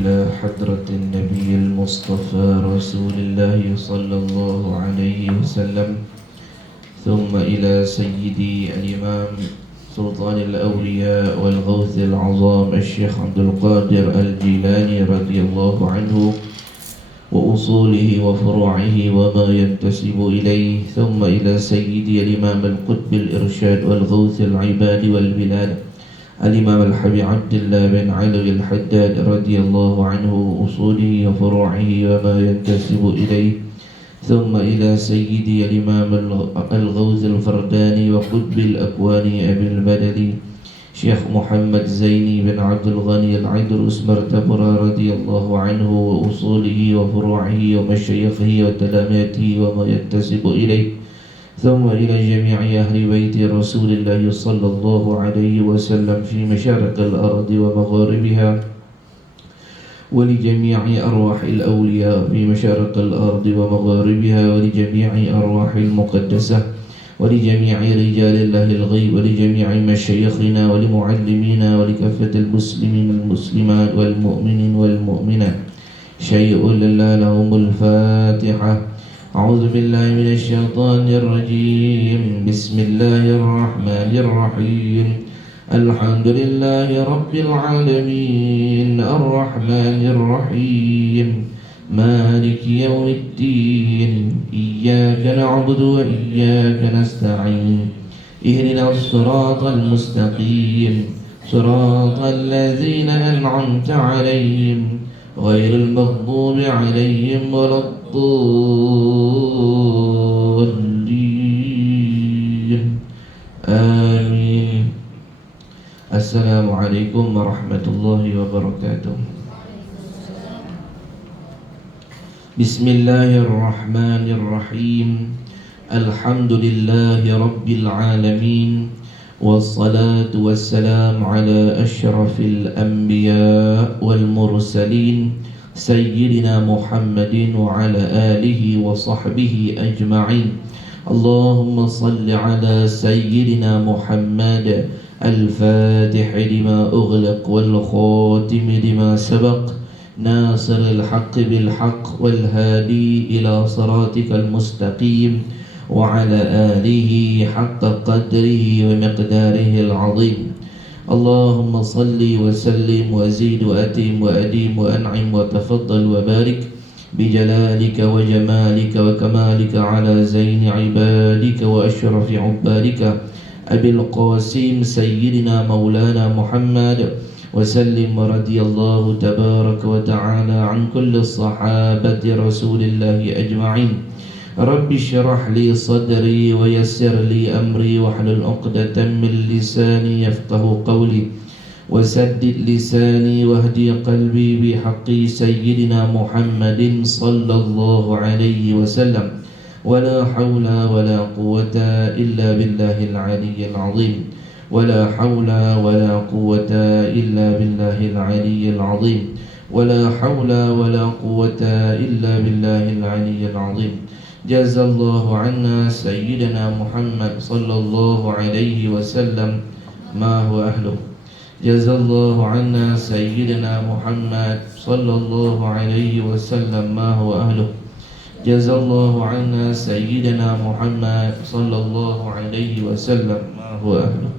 إلى حضرة النبي المصطفى رسول الله صلى الله عليه وسلم، ثم إلى سيدي الإمام سلطان الأولياء والغوث العظام الشيخ عبد القادر الجيلاني رضي الله عنه وأصوله وفروعه وما ينتسب إليه، ثم إلى سيدي الإمام القطب الإرشاد والغوث العباد والبلاد الإمام الحبيب عبد الله بن علوي الحداد رضي الله عنه وأصوله وفروعه وما ينتسب إليه، ثم إلى سيدي الإمام الغوث الفرداني وقطب الأكوان أبي البدل شيخ محمد زيني بن عبد الغني العيدروس مرتبرة رضي الله عنه وأصوله وفروعه ومشايخه وتلاميذه وما ينتسب إليه، ثم إلى جميع أهل بيت رسول الله صلى الله عليه وسلم في مشارق الأرض ومغاربها، ولجميع أرواح الأولياء في مشارق الأرض ومغاربها، ولجميع أرواح المقدسة، ولجميع رجال الله الغيب، ولجميع مشايخنا ولمعلمينا ولكافة المسلمين والمسلمات والمؤمنين والمؤمنات. شيء لله لهم الفاتحة. أعوذ بالله من الشيطان الرجيم. بسم الله الرحمن الرحيم. الحمد لله رب العالمين الرحمن الرحيم مالك يوم الدين إياك نعبد وإياك نستعين اهدنا الصراط المستقيم صراط الذين أنعمت عليهم غير المغضوب عليهم ولا الضالين آمين. Assalamualaikum warahmatullahi wabarakatuh. Bismillahirrahmanirrahim. Alhamdulillahi rabbil alamin. Wassalatu wassalamu ala asyrafil anbiya wal mursalin Sayyidina Muhammadin wa ala alihi wa sahbihi ajma'in. Allahumma salli ala Sayyidina Muhammad الفاتح لما أغلق والخاتم لما سبق ناصر الحق بالحق والهادي إلى صراطك المستقيم وعلى آله حق قدره ومقداره العظيم. اللهم صل وسلم وزيد وأتم وأديم وأنعم وتفضل وبارك بجلالك وجمالك وكمالك على زين عبادك وأشرف عبادك أبي القاسم سيدنا مولانا محمد وسلم ورضي الله تبارك وتعالى عن كل الصحابة رسول الله أجمعين. رب اشرح لي صدري ويسر لي أمري واحلل عقدة من لساني يفقه قولي وسدد لساني واهدي قلبي بحق سيدنا محمد صلى الله عليه وسلم. ولا حول ولا قوة إلا بالله العلي العظيم. ولا حول ولا قوة إلا بالله العلي العظيم. ولا حول ولا قوة إلا بالله العلي العظيم. جزا الله عنا سيدنا محمد صلى الله عليه وسلم ما هو أهله. جزا الله عنا سيدنا محمد صلى الله عليه وسلم ما هو أهله. Jazallahu anna sayyidina Muhammad sallallahu alaihi wasallam ma huwa ahlu.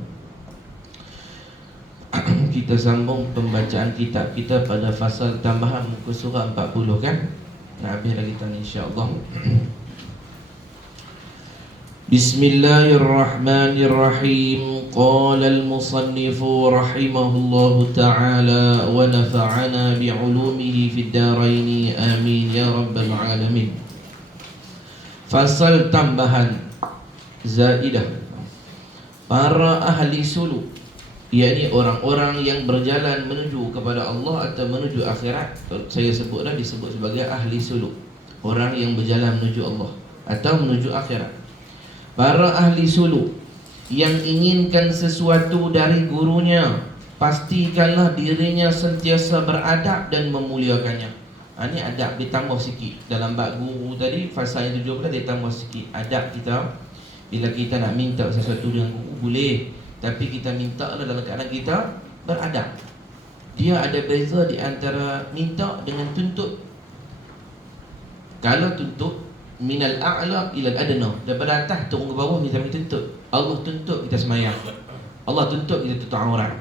Kita sambung pembacaan kitab kita pada fasal tambahan muka surah 40 kan? Nak habis lagi tadi insya-Allah. Bismillahirrahmanirrahim. Qala al-musannif rahimahullahu ta'ala wa nafa'ana bi'ulumihi fid darain amin ya rabbal alamin. Fasal tambahan zaidah. Para ahli suluk, yakni orang-orang yang berjalan menuju kepada Allah atau menuju akhirat, saya sebutlah disebut sebagai ahli suluk, orang yang berjalan menuju Allah atau menuju akhirat. Para ahli suluk yang inginkan sesuatu dari gurunya, pastikanlah dirinya sentiasa beradab dan memuliakannya. Ini adab ditambah sikit. Dalam bab guru tadi, fasal yang 17 ditambah sikit. Adab kita, bila kita nak minta sesuatu dengan guru, boleh, tapi kita minta dalam keadaan kita beradab. Dia ada beza di antara minta dengan tuntut. Kalau tuntut, minal a'la ilal adna, daripada atas turun ke bawah kita tuntut. Allah tuntut kita semayang, Allah tuntut kita tutup aurat,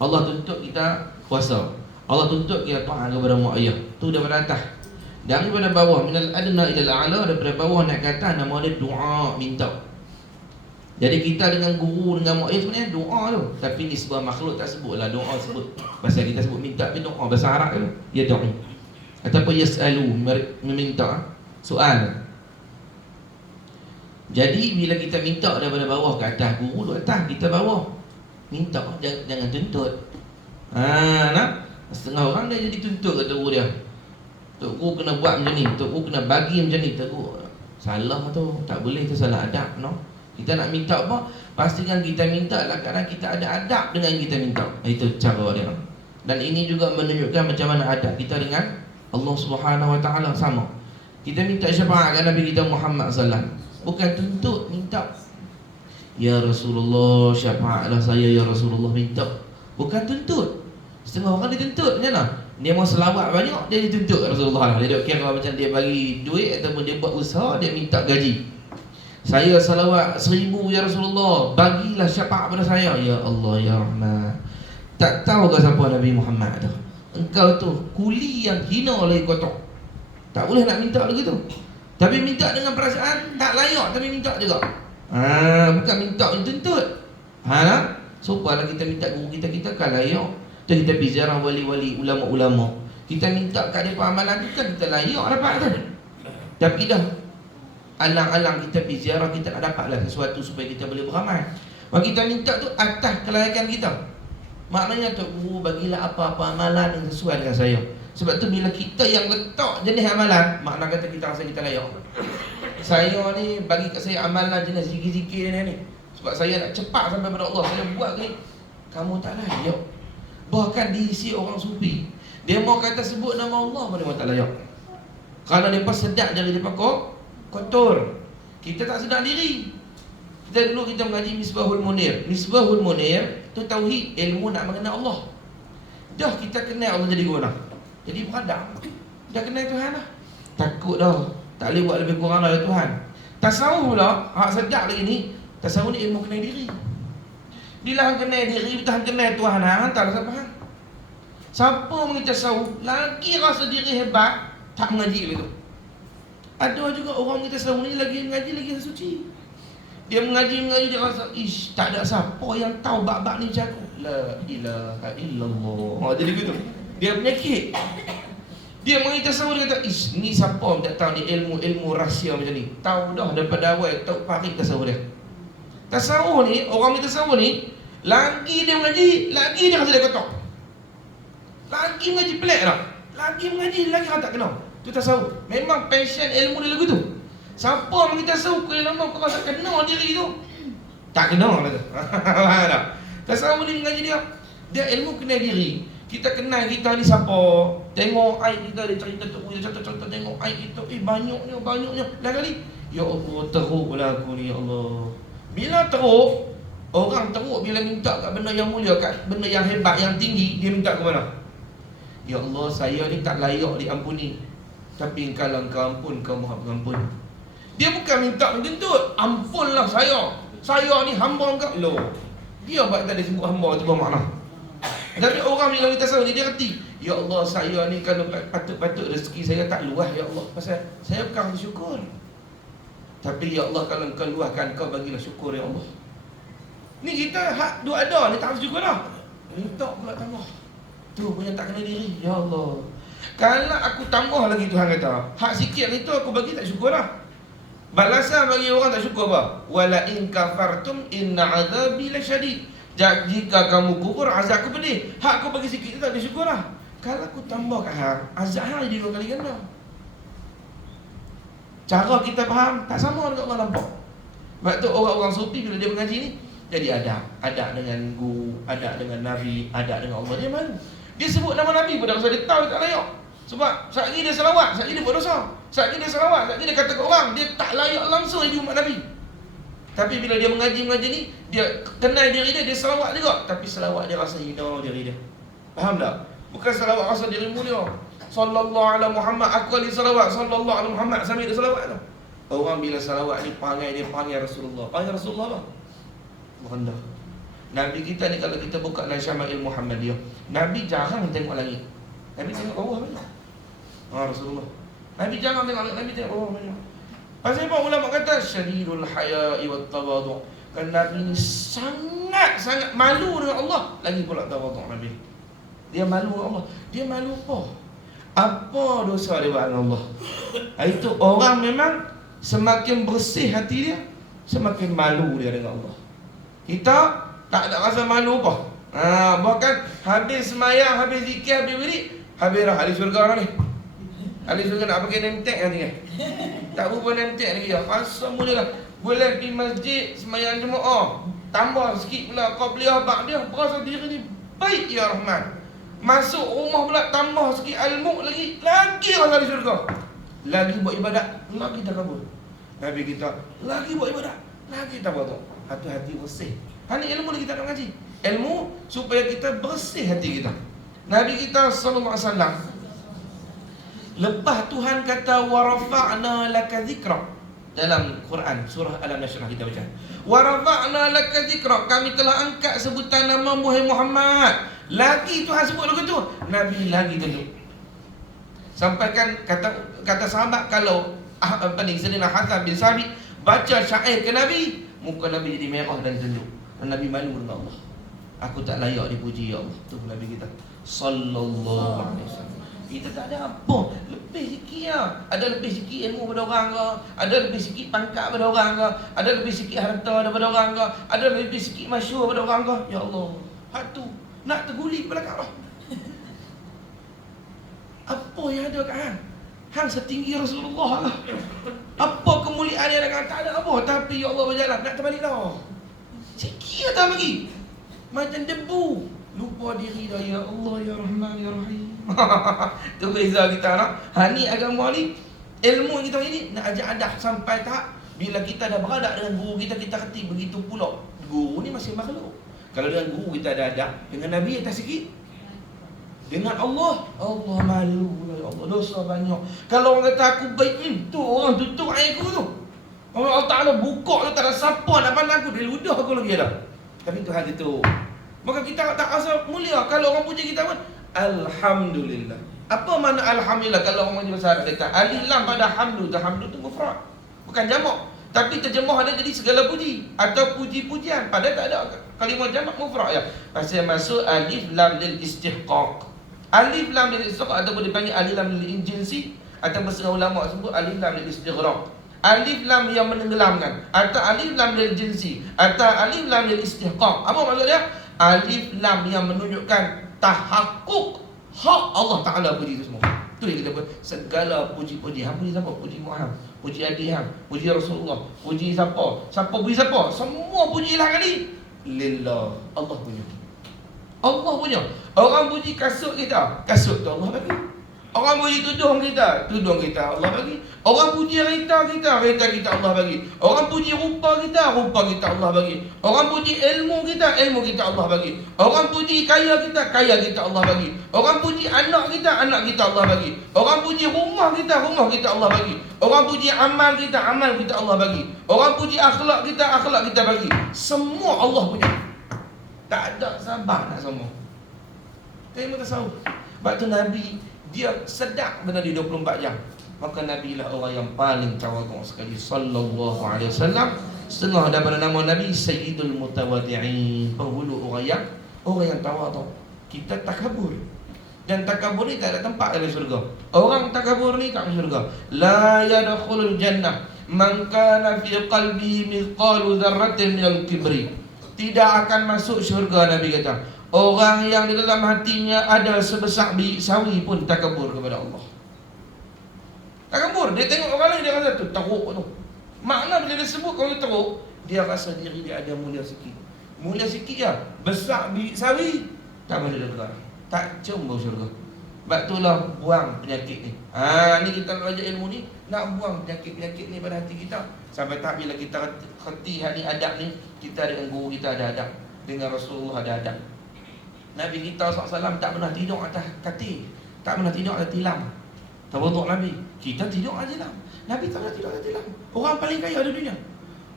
Allah tuntut kita puasa, Allah tuntut kita taat kepada mak ayah. Tu daripada atas. Daripada bawah, minal adna ilal a'la, daripada bawah nak ke atas, nama dia doa, minta. Jadi kita dengan guru, dengan mak ayah sebenarnya doa tu. Tapi ni sebuah makhluk tak sebutlah doa, sebut pasal kita sebut minta, tapi doa bahasa Arab tu ya doa. Ataupun yas'alu, meminta, soal. Jadi bila kita minta daripada bawah ke atas, guru tu atas, kita bawah. Minta, jangan tuntut. Nak? Setengah orang dia jadi tuntut kata guru dia. Tok guru kena buat macam ni, tok guru kena bagi macam ni. Tok guru, salah tu, tak boleh, tu salah adab, no? Kita nak minta apa? Pastikan kita minta lah kerana kita ada adab dengan yang kita minta. Itu cara dia. Dan ini juga menunjukkan macam mana adab kita dengan Allah Subhanahu Wa Taala sama. Kita minta syafaat kepada Nabi kita Muhammad sallallahu alaihi wasallam. Bukan tuntut, minta. Ya Rasulullah, syafaatlah saya ya Rasulullah, minta. Bukan tuntut. Setengah orang dituntut macam mana? Dia mau selawat banyak, dia dituntut Rasulullah. Dia kira macam dia bagi duit ataupun dia buat usaha, dia minta gaji. Saya salawat 1000 ya Rasulullah, bagilah syafaat pada saya. Ya Allah ya Rahman. Tak tahu ke siapa Nabi Muhammad tu? Engkau tu kuli yang hina oleh kotor. Tak boleh nak minta begitu. Tapi minta dengan perasaan tak layak, tapi minta juga. Bukan minta dituntut. Supaya kita minta guru kita kan layak. Dan kita pergi ziarah wali-wali, ulama-ulama. Kita minta kat mereka amalan tu kan kita layak dapat tu. Tapi dah alang-alang kita pergi ziarah, kita nak dapatlah sesuatu supaya kita boleh beramal. Maka kita minta tu atas kelayakan kita. Maknanya Tok Guru bagilah apa-apa amalan yang sesuai dengan saya. Sebab tu bila kita yang letak jenis amalan, makna kata kita rasa kita layak. Saya ni bagi kat saya amalan jenis zikir-zikir ni. Sebab saya nak cepat sampai pada Allah. Saya buat ni, kamu tak layak. Bahkan diisi orang sufi, dia mau kata sebut nama Allah pun dia tak layak. Kerana mereka sedap dari mereka kotor. Kita tak sedar diri. Kita dulu kita mengaji Misbahul Munir. Misbahul Munir tu tauhid, ilmu nak mengenal Allah. Dah kita kenal Allah jadi guna. Jadi beradab. Dah kenal Tuhan lah. Takut dah. Tak boleh buat lebih kurang dari Tuhan. Tasawuf pula, hak sedap lagi ni, tasawuf ni ilmu kenal diri. Bila hang kenal diri, hang kenal Tuhan, hang tak rasa faham. Siapa mengaji tasawuf lagi rasa diri hebat, tak mengaji begitu. Ada juga orang mengaji tasawuf ni lagi mengaji lagi suci. Dia mengaji dia rasa ish, tak ada siapa yang tahu bab-bab ni macam aku. La ilaha illallah. Jadi gitu. Dia penyakit. Dia mengaji tasawuf, dia kata ish, ni siapa tak tahu ni ilmu rahsia macam ni. Tahu dah daripada awal, tahu parik tasawuf dia. Tasawuf ni, orang mengaji tasawuf ni, lagi dia mengaji, lagi dia rasa dia kotor. Lagi mengaji pelik dah. Lagi mengaji, lagi orang tak kenal. Tu tasawuf. Memang passion ilmu dia lagu tu. Siapa mengaji tasawuf kau lama kau rasa kenal diri tu? Tak kenal lah tu. Tasawuf ni mengaji dia ilmu kenal diri. Kita kenal kita ni siapa. Tengok aib kita, dia cerita tu, dia cerita tengok aib kita. Banyaknya. Lain kali, ya Allah, teruklah aku ni ya Allah. Bila teruk, orang teruk bila minta kat benda yang mulia, kat benda yang hebat, yang tinggi, dia minta ke mana? Ya Allah, saya ni tak layak diampuni. Tapi kalau engkau ampun, kau maha pengampun. Dia bukan minta menuntut, ampunlah saya. Saya ni hamba engkau. Loh, dia buat tadi sebut hamba tu bermakna. Tapi orang bila kita tahu dia reti. Ya Allah, saya ni kalau patut-patut rezeki saya tak luas ya Allah. Pasal saya bukan bersyukur. Tapi ya Allah, kalau engkau luahkan, kau bagilah syukur ya Allah. Ni kita hak dua ada ni tak bersyukur dah. Minta pula tambah. Tu punya tak kena diri. Ya Allah, kalau aku tambah lagi Tuhan kata, hak sikit itu aku bagi tak syukur dah. Balasan bagi orang tak syukur apa? Wala in kafartum inna azabi lasyadid. Jika kamu kufur, azab aku pedih. Hak aku bagi sikit tu tak disyukur lah. Kalau aku tambah kat hang, azab hang jadi 2 kali ganda. Cara kita faham tak sama dengan orang nampak. Sebab tu orang-orang sufi bila dia mengaji ni, jadi adab dengan guru, adab dengan Nabi, adab dengan Allah. Dia malu. Dia sebut nama Nabi pun dah rasa dia tahu dia tak layak. Sebab saat ni dia selawat, saat ni dia buat dosa. Saat ni dia selawat, saat ni dia kata ke orang, dia tak layak langsung jadi umat Nabi. Tapi bila dia mengaji ni, dia kenal diri dia selawat juga. Tapi selawat dia rasa hina diri dia. Faham tak? Bukan salawat rasa diri mulia. Sallallahu ala Muhammad, aku kali salawat sallallahu ala Muhammad sambil dia salawat tu. Orang bila salawat ni dia panggil Rasulullah. Panggil Rasulullah apa? Merendah. Nabi kita ni kalau kita buka dalam Syama'il Muhammadiyah, Nabi jarang tengok langit. Nabi tengok bawah banyak. Rasulullah. Nabi jarang tengok langit, Nabi tengok bawah banyak. Pasal apa ulama kata syadidul haya'i wat tawadhu'. Kan Nabi ni sangat malu dengan Allah, lagi pula tawadhu' Nabi. Dia malu dengan Allah. Dia malu apa? Apa dosa dia buat dengan Allah? Itu orang memang semakin bersih hati dia, semakin malu dia dengan Allah. Kita tak ada rasa malu apa. Bahkan habis semayang, habis zikir, habis wirid, habis dah ahli syurga dah ni. Ahli syurga nak pakai name tag nanti kan. Tak berapa name tag lagi dah. Masa mulalah boleh pergi masjid semayang jemaah, tambah sikit pula qabliyah ba'diyah, berasa diri ni baik ya Rahman. Masuk rumah pula tambah sikit ilmu lagi rasa di syurga. Lagi buat ibadat, lagi takabur. Nabi kita lagi buat ibadat, lagi tawaduk. Hati-hati bersih. Ini ilmu ni kita nak ngaji. Ilmu supaya kita bersih hati kita. Nabi kita sallallahu alaihi wasallam, lepas Tuhan kata wa rafa'na laka dzikra dalam Quran surah Alam Nashrah kita baca. Wa rafa'na laka dzikra, kami telah angkat sebutan nama Muhammad. Lagi Tuhan sebut lagu tu, Nabi lagi tunjuk. Sampaikan kata sahabat, kalau Sayyidina Hasan bin Sabit baca syair ke Nabi, muka Nabi jadi merah dan tunjuk. Dan Nabi malu dengan Allah. Aku tak layak dipuji ya Allah. Tu Nabi kita sallallahu alaihi wasallam. Kita tak ada apa lebih sikit lah. Ada lebih sikit ilmu pada orang ke, ada lebih sikit pangkat pada orang ke, ada lebih sikit harta daripada orang ke, ada lebih sikit masyhur pada orang ke. Ya Allah, hak tu nak terguli kepala Kaabah. Apa yang ada kat hang setinggi Rasulullah lah. Apa kemuliaan yang ada kat tak ada apa. Tapi ya Allah berjalan nak terbalik dah. Sikit tak bagi. Macam debu. Lupa diri dah. Ya Allah, Ya Rahman, Ya Rahim. Tu beza kita nak. Ni agama ni, ilmu kita ini nak ajak adab sampai tahap bila kita dah beradab dengan guru kita, kita kerti begitu pula. Guru ni masih makhluk. Kalau dengan guru kita ada adab, dengan Nabi atas sikit. Dengan Allah malu. Allah dosa banyak. Kalau orang kata aku baik, tu orang tutup air aku tu. Allah Ta'ala buka tu, tak ada siapa nak pandang aku. Dia ludah aku lagi dah. Tapi Tuhan itu. Maka kita tak rasa mulia. Kalau orang puji kita pun Alhamdulillah. Apa makna Alhamdulillah? Kalau orang puji bahasa Arab kata alif lam pada hamdu. Hamdu tu mufrad, bukan jamak. Tapi terjemah ada jadi segala puji atau puji-pujian. Padahal tak ada kalimah jamak, mufrad ya. Pasal masuk alif lam lil istihqaq. Alif lam lil istihqaq ataupun dipanggil alif lam lil jinsi, atau setengah ulama sebut alif lam lil istighraq. Alif lam yang menenggelamkan, atau alif lam lil jinsi, atau alif lam lil istihqaq. Apa maksud dia? Alif lam yang menunjukkan tahakkuk hak Allah Ta'ala puji itu semua. Tu yang kita buat. Segala puji-puji. Hang puji siapa? Puji Muhammad, puji adik hang, puji Rasulullah, puji siapa? Siapa puji siapa? Semua pujilah kali lillah. Allah punya. Allah punya. Orang puji kasut kita, kasut tu Allah bagi. Orang puji tudung kita, tudung kita Allah bagi. Orang puji kereta kita, kereta kita Allah bagi. Orang puji rupa kita, rupa kita Allah bagi. Orang puji ilmu kita, ilmu kita Allah bagi. Orang puji kaya kita, kaya kita Allah bagi. Orang puji anak kita, anak kita Allah bagi. Orang puji rumah kita Allah bagi. Orang puji amal kita Allah bagi. Orang puji akhlak kita bagi. Semua Allah punya. Tak ada sabar nak semua. Tapi mutasawuf. Sebab tu Nabi dia sedap benda di 24 jam. Maka Nabi lah orang yang paling tawaduk sekali sallallahu alaihi wasallam. Setengah daripada nama Nabi Sayyidul Mutawaddi'in, penghulu orang yang tawaduk. Kita takabur. Dan takabur ni tak ada tempat dalam syurga. Orang takabur ni tak masuk syurga. La yadkhulul jannah man kana fi qalbihi mithqalu dzarratin minal kibri. Tidak akan masuk syurga, Nabi kata, orang yang di dalam hatinya ada sebesar biji sawi pun takabur kepada Allah. Takabur, dia tengok orang lain dia rasa tu teruk tu. Makna bila dia sebut kalau teruk, dia rasa diri dia ada mulia sikit. Mulia sikit ya, besar biji sawi tak boleh dengar. Tak cium bau syurga. Sebab itulah buang penyakit ni. Ni kita nak belajar ilmu ni, nak buang penyakit-penyakit ni pada hati kita. Sampai tak bila kita kerti hal ni adab ni, kita dengan guru kita ada adab, dengan Rasulullah ada adab. Nabi kita SAW tak pernah tidur atas katil, tak pernah tidur atas tilam. Tawaduk Nabi. Kita tidur atas tilam. Nabi tak pernah tidur atas tilam. Orang paling kaya di dunia.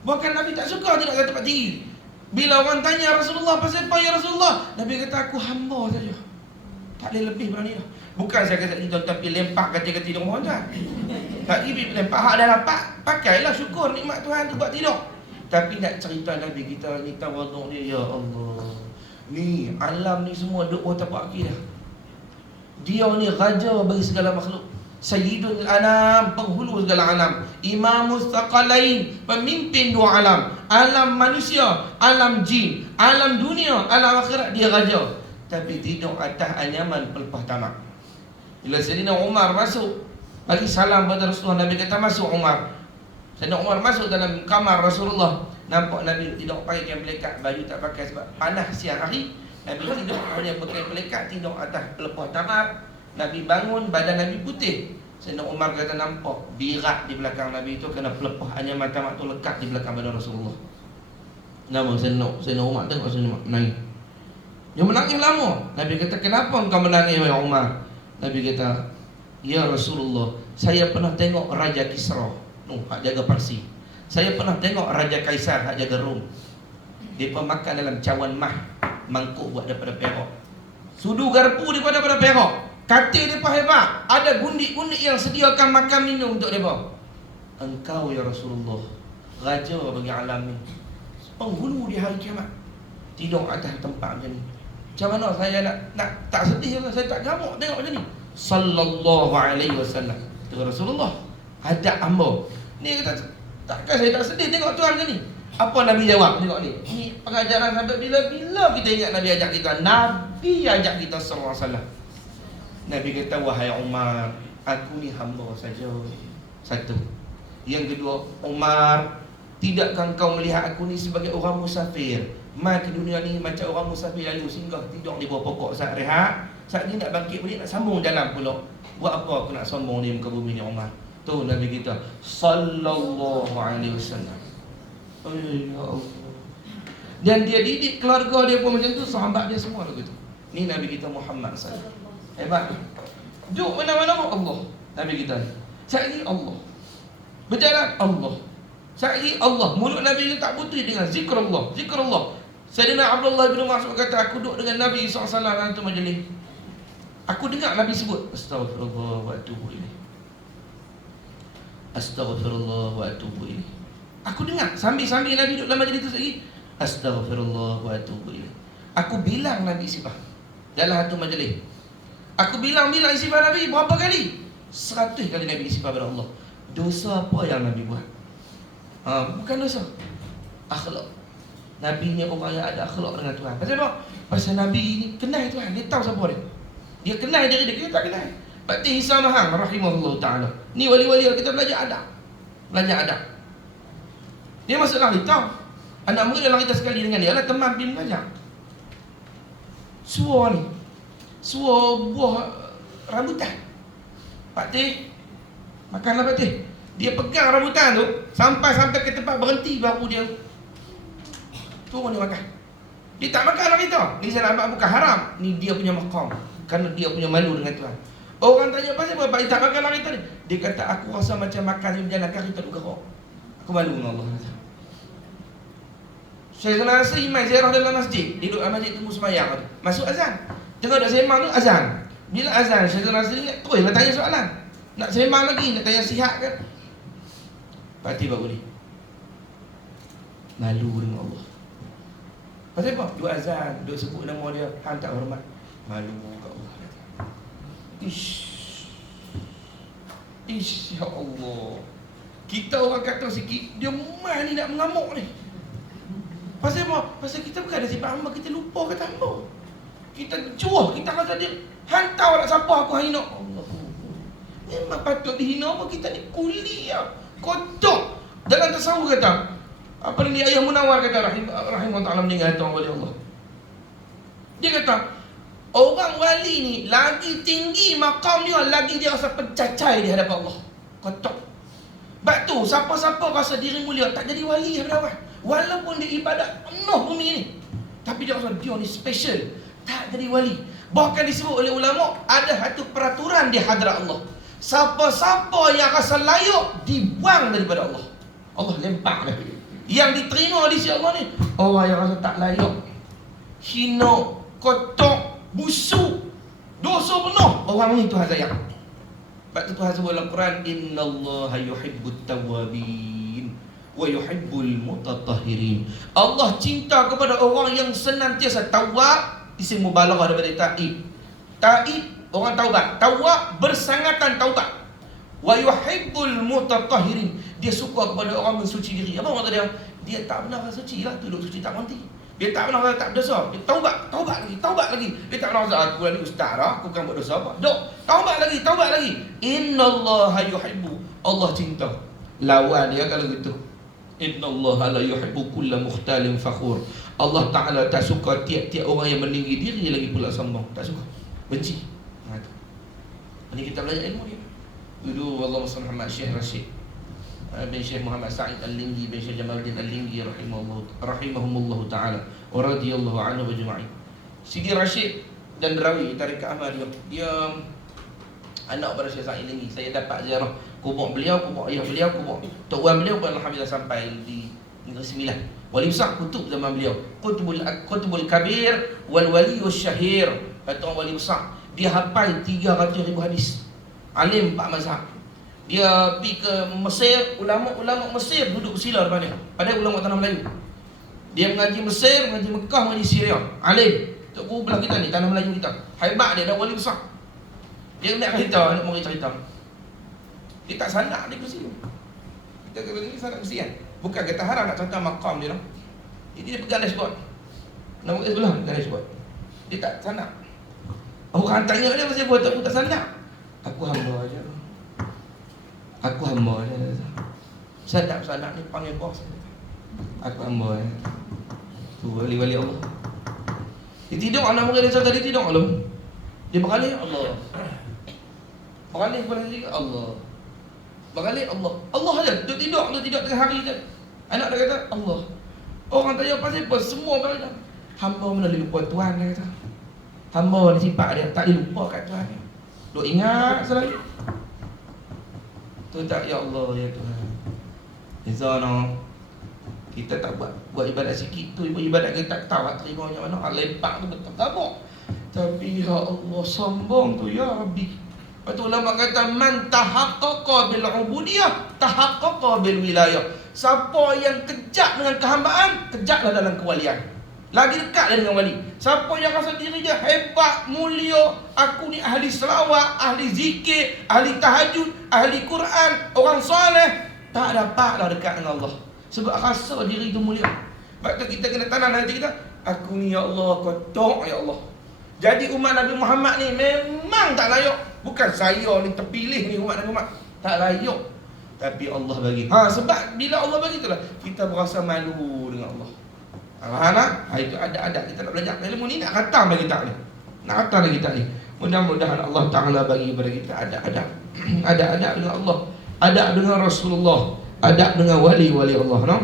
Bahkan Nabi tak suka tidur atas tempat tinggi. Bila orang tanya Rasulullah, pasal apa ya Rasulullah? Nabi kata, aku hamba saja. Tak boleh lebih berani dah. Bukan saya kata ni tuan-tuan pergi lempak kata tidur mohon tak. Tak pergi lempak hak dah dapat, pakailah syukur nikmat Tuhan tu buat tidur. Tapi nak cerita Nabi kita ni tawaduk dia, ya Allah. Ni alam ni semua duk bawah tapak kaki dah. Dia ni raja bagi segala makhluk. Sayyidul anam, penghulu segala alam. Imamus thaqalain, pemimpin dua alam. Alam manusia, alam jin, alam dunia, alam akhirat, dia raja. Tapi tidur atas anyaman pelepah tamak. Bila Sayyidina Umar masuk, bagi salam pada Rasulullah, Nabi kata masuk Umar. Sayyidina Umar masuk dalam kamar Rasulullah. Nampak Nabi tidak pakai kain pelekat, baju tak pakai sebab panas siang hari. Nabi tidur hanya pakai pelekat, tidur atas pelepah tamak. Nabi bangun, badan Nabi putih. Sayyidina Umar kata nampak birak di belakang Nabi itu kerana pelepah anyaman tamak tu lekat di belakang badan Rasulullah. Nama Sayyidina Umar tengok Sayyidina Umar menangis. Dia menangis lama. Nabi kata, kenapa engkau menangis wahai Umar? Nabi kata, ya Rasulullah, saya pernah tengok Raja Kisra, hak jaga Parsi. Saya pernah tengok Raja Kaisar, hak jaga Rom. Mereka makan dalam cawan mah, mangkuk buat daripada perak. Sudu garpu daripada perak. Katil mereka hebat. Ada gundik-gundik yang sediakan makan minum untuk mereka. Engkau ya Rasulullah, raja bagi alam ni, penghulu di hari kiamat, tidur atas tempat macam ni. Macam mana saya nak tak sedih lah, saya tak gamuk tengok macam ni. Sallallahu alaihi wasallam. Kata Rasulullah, hadap hamba. Ni kata, takkan saya tak sedih tengok Tuhan macam ni. Apa Nabi jawab? Tengok ni. Ni pengajaran sampai bila-bila kita ingat Nabi ajak kita. Nabi ajak kita sallallahu alaihi wasallam. Nabi kata, wahai Umar, aku ni hamba saja. Satu. Yang kedua, Umar, tidakkah kau melihat aku ni sebagai orang musafir? Mai ke dunia ni macam orang musafir lalu singgah tidur di bawah pokok saat rehat. Saat ni nak bangkit balik, nak sambung jalan pula. Buat apa aku nak sombong di muka bumi ni Umar? Tu Nabi kita sallallahu alaihi wasallam. Oh ya Allah. Dan dia didik keluarga dia pun macam tu, sahabat dia semua begitu. Ni Nabi kita Muhammad sallallahu alaihi wasallam. Hebat. Duk mana-mana Allah. Nabi kita. Cari Allah. Berjalan Allah. Cari Allah. Mulut Nabi itu tak putih dengan zikrullah. Zikrullah. Sayyidina Abdullah bin Mas'ud kata, aku duduk dengan Nabi SAW dalam tu majlis. Aku dengar Nabi sebut Astaghfirullah wa atubu ilaih. Astaghfirullah wa atubu ilaih. Aku dengar sambil-sambil Nabi duduk dalam majlis tu lagi. Astaghfirullah wa atubu ilaih. Aku bilang Nabi istighfar dalam satu majlis. Aku bilang istighfar Nabi berapa kali? 100 kali Nabi istighfar kepada Allah. Dosa apa yang Nabi buat? Bukan dosa, akhlak. Nabi ni orang yang ada akhlak dengan Tuhan. Pasal apa? Pasal Nabi ni kenal Tuhan. Dia tahu siapa dia. Dia kenal diri dia. Kita tak kenal. Bakti Isa Mahang rahimahullah ta'ala. Ni wali-wali kita belajar adab. Dia masuk langit tahu. Anak murid dalam kita sekali dengan dia adalah teman pergi mengajar. Suar ni, suar buah rambutan. Bakti, makanlah Bakti. Dia pegang rambutan tu sampai ke tempat berhenti, baru dia turun dia makan. Dia tak makan lah kita. Ni saya nak bukan haram. Ni dia punya maqam. Kerana dia punya malu dengan Tuhan. Orang tanya pasal apa? Dia tak makan lah kita ni. Dia kata, aku rasa macam makan yang berjalan kaki tak gerak. Aku malu dengan Allah. Saya rasa imam ziarah dalam masjid. Dia duduk dalam masjid tunggu sembahyang. Masuk azan. Tengok dah sembang tu azan. Bila azan, saya rasa ingat terus lah tanya soalan. Nak sembang lagi, nak tanya sihat kan? Pati baru ni malu dengan Allah. Pasal apa? Dua azan, duk sebut nama dia, hang tak hormat. Malu kat Allah. Ish, ya Allah. Kita orang kata sikit, dia mah ni nak mengamuk ni. Pasal apa? Pasal kita bukan ada sifat hamba, kita lupa kata hamba. Kita cuah, kita rasa dia hantar nak siapa aku hina. Allah. Memang patut dihina apa, kita ni kuli lah. Kotor. Dalam tasawuf kata, apa ni Ayah Munawar kata, rahimahullah ta'ala meninggal tuan wali Allah. Dia kata, orang wali ni lagi tinggi maqam dia, lagi dia rasa pencacai di hadapan Allah. Kotor. Sebab tu siapa-siapa rasa diri mulia tak jadi wali daripada awal. Walaupun dia ibadat penuh bumi ni, tapi dia rasa dia ni special. tak jadi wali. Bahkan disebut oleh ulama, ada satu peraturan di hadrat Allah. Siapa-siapa yang rasa layak dibuang daripada Allah. Allah lempar dah. Yang diterima di sisi Allah ni orang yang rasa tak layak, hina, kotor, busuk, dosa penuh, orang ni Tuhan sayang. Sebab tu Tuhan sebut dalam Quran, innallaha yuhibbut tawwabin wa yuhibbul mutatahhirin. Allah cinta kepada orang yang senantiasa tawab, isim mubalaghah daripada taib. Taib orang taubat, tawab bersangatan taubat. Wa yuhibbul mutatahhirin, dia suka kepada orang mensuci diri. Apa maksud dia? Dia tak pernah rasa suci lah, duduk suci tak berhenti. Dia tak pernah rasa tak berdosa. Dia taubat lagi. Dia tak pernah rasa aku ni ustaz lah, aku bukan buat dosa apa. Dok, taubat lagi. Innallaha yuhibbu, Allah cinta. Lawan dia kalau gitu. Innallaha la yuhibbu kulla mukhtalin fakhur. Allah Ta'ala tak suka tiap-tiap orang yang meninggi diri lagi pula sombong. Tak suka. Benci. Ini kita belajar ilmu ni. Dulu Allah Muhammad Syekh Rashid bin Syekh Muhammad Sa'id Al-Linggi bin Syekh Jamaluddin Al-Linggi rahimahumullah ta'ala wa radiyallahu anhu ajma'in. Sidi Rashid dan Derawi Tarikat Ahmadiyah, dia anak pada Syekh Sa'id Al-Linggi. Saya dapat ziarah kubur beliau, kubur ayah beliau, kubur tok wan beliau, alhamdulillah sampai di Negeri Sembilan. Wali besar kutub zaman beliau, Qutbul Kabir wal Waliyus Syahir. Kata wali besar, dia hafal 300,000 hadis. Alim 4 mazhab. Dia pergi ke Mesir, ulama-ulama Mesir duduk bersila depan dia. Padahal ulama tanah Melayu. Dia mengaji Mesir, mengaji Mekah, mengaji Syria. Alim. Tok guru belah kita ni, tanah Melayu kita. Hebat dia, dah wali besar. Dia nak cerita, nak murid cerita. Dia tak sanak dia bersila. Kita kata ni sanak mesti kan. Bukan kata haram nak cerita makam dia lah. Jadi dia pegang dashboard. Nak murid sebelah, pegang dashboard. Dia tak sanak. Orang tanya dia pasal buat aku tak sanak. Aku hamba aja. Aku hamba aja. Saya tak sanak ni panggil bos. Aku hamba aja. Tu wali-wali Allah. Dia tidur anak murid dia tadi tidur malam. Dia beralih Allah. Beralih kepada diri Allah. Beralih Allah. Allah aja. Dia tidur tengah hari je. Anak dia kata Allah. Orang tanya pasal apa? Semua beralih. Hamba mana boleh lupa Tuhan dia kata. Hamba ni sifat dia tak boleh lupa kat Tuhan. Duk ingat selalu. Tu tak, ya Allah ya Tuhan. Izana kita tak buat ibadat sikit tu, ibadat kita tak tahu terima macam mana. Lepak tu betul tabuk. Tapi ya Allah sombong tu ya Rabbi. Lepas tu ulama kata man tahaqqaqa bil ubudiyah tahaqqaqa bil wilayah. Siapa yang kejak dengan kehambaan, kejaklah dalam kewalian. Lagi dekat dengan wali. Siapa yang rasa diri dia hebat, mulia, aku ni ahli selawat, ahli zikir, ahli tahajud, ahli Quran, orang soleh, tak dapatlah dekat dengan Allah. Sebab rasa diri itu mulia. Sebab tu kita kena tanam hati kita, aku ni ya Allah, kotor ya Allah. Jadi umat Nabi Muhammad ni memang tak layak. Bukan saya ni terpilih ni umat Nabi Muhammad, tak layak. Tapi Allah bagi. Sebab bila Allah bagi itulah kita berasa malu dengan Allah. Itu ada kita nak belajar ilmu ni, nak khatam lagi tak ni. Nak khatam lagi tak ni. Mudah-mudahan Allah Ta'ala bagi kepada kita adab. Adab dengan Allah, adab dengan Rasulullah, adab dengan wali-wali Allah, no?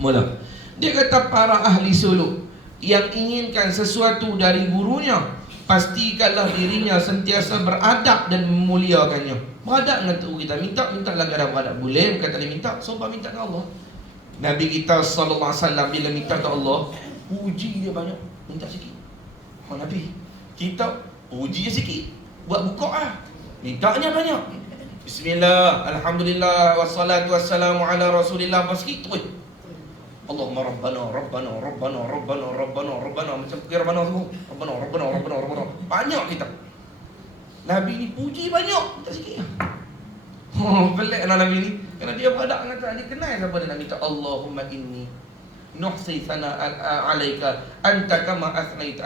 Mula. Dia kata para ahli suluk yang inginkan sesuatu dari gurunya, pastikanlah dirinya sentiasa beradab dan memuliakannya. Beradab dengan tu kita mintalah kadang beradab. Boleh bukan tak boleh minta, sumpah minta dengan Allah. Nabi kita sallallahu alaihi wasallam bila minta ke Allah, puji dia banyak, minta sikit. Nabi kita puji dia sikit, buat buka lah, mintanya banyak. Bismillah, alhamdulillah, wassalatu wassalamu ala rasulillah. Pas sikit terus Allahumma rabbana macam kira rabbana tu. Rabbana. Banyak kita. Nabi ni puji banyak, minta sikit. Pelik lah Nabi ni. Kerana dia beradab dengan Tuhan. Dia kenal siapa dia nak minta. Allahumma inni nuhsi sana'an alaika anta kama asnaita.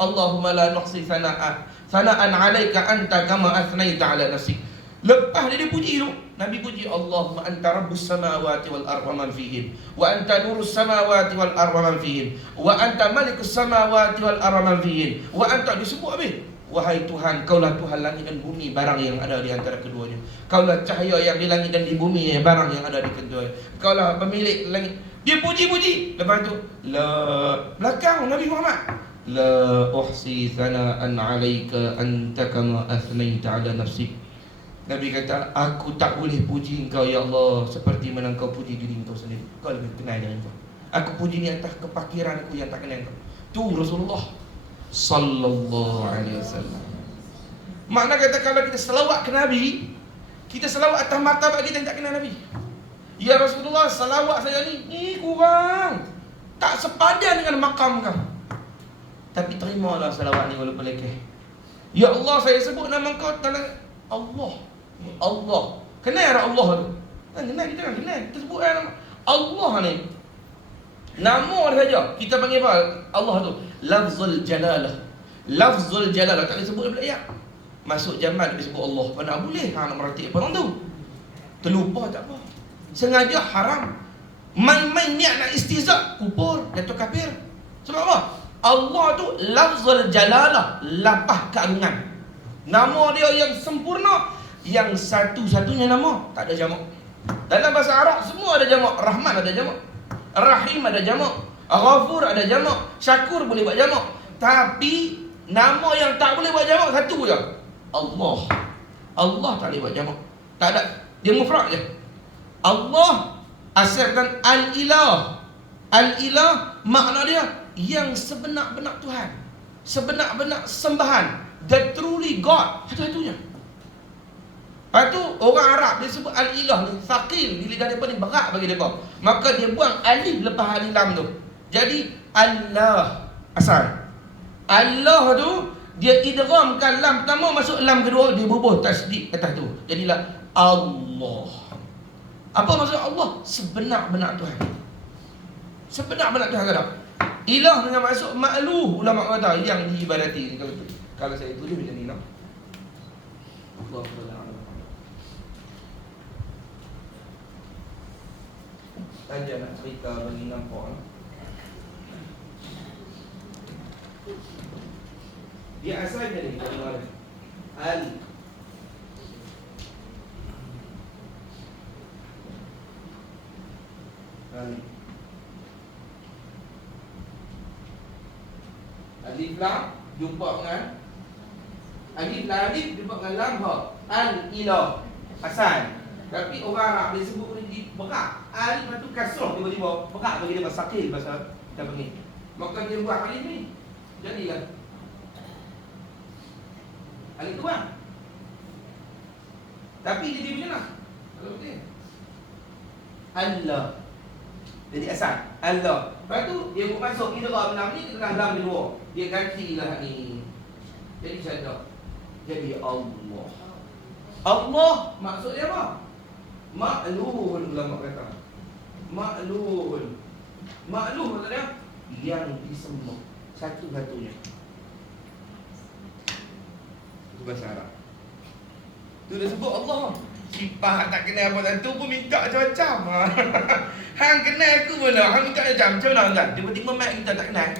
Allahumma la nuhsi sana'an alaika anta kama asnaita ala nafsik. Lepas dia puji tu, Nabi puji Allahumma anta rabbus samawati wal ardi wa man fihin, wa anta nurus samawati wal ardi wa man fihin, wa anta malikus samawati wal ardi wa man fihin, wa anta disebut habis. Wahai Tuhan, kaulah Tuhan langit dan bumi, barang yang ada di antara keduanya. Kaulah cahaya yang di langit dan di bumi, barang yang ada di keduanya. Kaulah pemilik langit. Dia puji-puji. Lepas tu belakang Nabi Muhammad, La uhsi thana'an 'alaika anta kama athnaita 'ala nafsik. Nabi kata, aku tak boleh puji engkau ya Allah seperti mana engkau puji diri engkau sendiri. Kau lebih kenal dengan engkau. Aku puji ni atas kepakiran aku yang tak kenal engkau. Tu Rasulullah sallallahu alaihi wasallam. Makna kata kalau kita selawat ke Nabi, kita selawat atas martabat kita yang tak kenal Nabi. Ya Rasulullah, selawat saya ni kurang, tak sepadan dengan makam kau. Tapi terimalah selawat ni walaupun lekeh. Ya Allah, saya sebut nama kau dalam Allah. Allah. Kenal Allah tu? Kenal, kita kan kenal. Kita sebut nama Allah ni. Nama dia saja. Kita panggil apa? Allah tu lafzul jalalah. Lafzul jalalah tak disebut dalam ayat. Masuk jamal disebut Allah. Mana boleh? Nak merhati apa orang tu? Terlupa tak apa. Sengaja haram. Main-main niat nak istizak, kufur, jatuh kafir. Sebab apa? Allah tu lafzul jalalah, lapah keagungan. Nama dia yang sempurna, yang satu-satunya nama, tak ada jamak. Dalam bahasa Arab semua ada jamak. Rahman ada jamak, Rahim ada jamak, Ghafur ada jamak, Syakur boleh buat jamak. Tapi nama yang tak boleh buat jamak satu je, Allah. Allah tak boleh buat jamak. Tak ada, dia mufrad je. Allah asalkan al-ilah. Al-ilah makna dia yang sebenar-benar Tuhan, sebenar-benar sembahan, the truly God, satu-satunya. Lepas tu orang Arab dia sebut al-ilah ni thaqil, di lidah mereka ni berat bagi mereka. Maka dia buang alif lepas alif lam tu. Jadi Allah asal. Allah tu dia idghamkan lam pertama masuk lam kedua, dia bubuh tasdid atas tu. Jadilah Allah. Apa maksud Allah? Sebenar-benar Tuhan. Sebenar-benar Tuhan kata. Ilah dengan maksud ma'luh, ulama kata yang diibadati. Kalau saya tulis macam ni lah. Allah saja nak cerita bagi nampak. Dia asal jadi al alif lam jumpa dengan alif jumpa dengan lam ha. Al-ilah asal. Tapi orang Arab dia sebut ni berat. Alif tu kasrah tiba-tiba berat bagi dia sakil bahasa kita panggil. Maka dia buat alif ni. Jadilah alif tu bang. Tapi jadi macam mana? Kalau betul. Allah. Jadi asal Allah. Lepas tu dia buat masuk idgham lam ni tengah lam kedua. Dia gantilah ni. Jadi syaddah. Jadi Allah. Allah maksudnya apa? Ma'luhun, ulama kata. Ma'luhun. Ma'luh maksudnya yang disembah, satu-satunya. Itu bahasa Arab. Tu dah sebut Allah. Sifat tak kenal apa tentu pun minta macam-macam. Hang kenal aku pula, hang minta macam mana kan? Tiba-tiba mat kita tak kenal.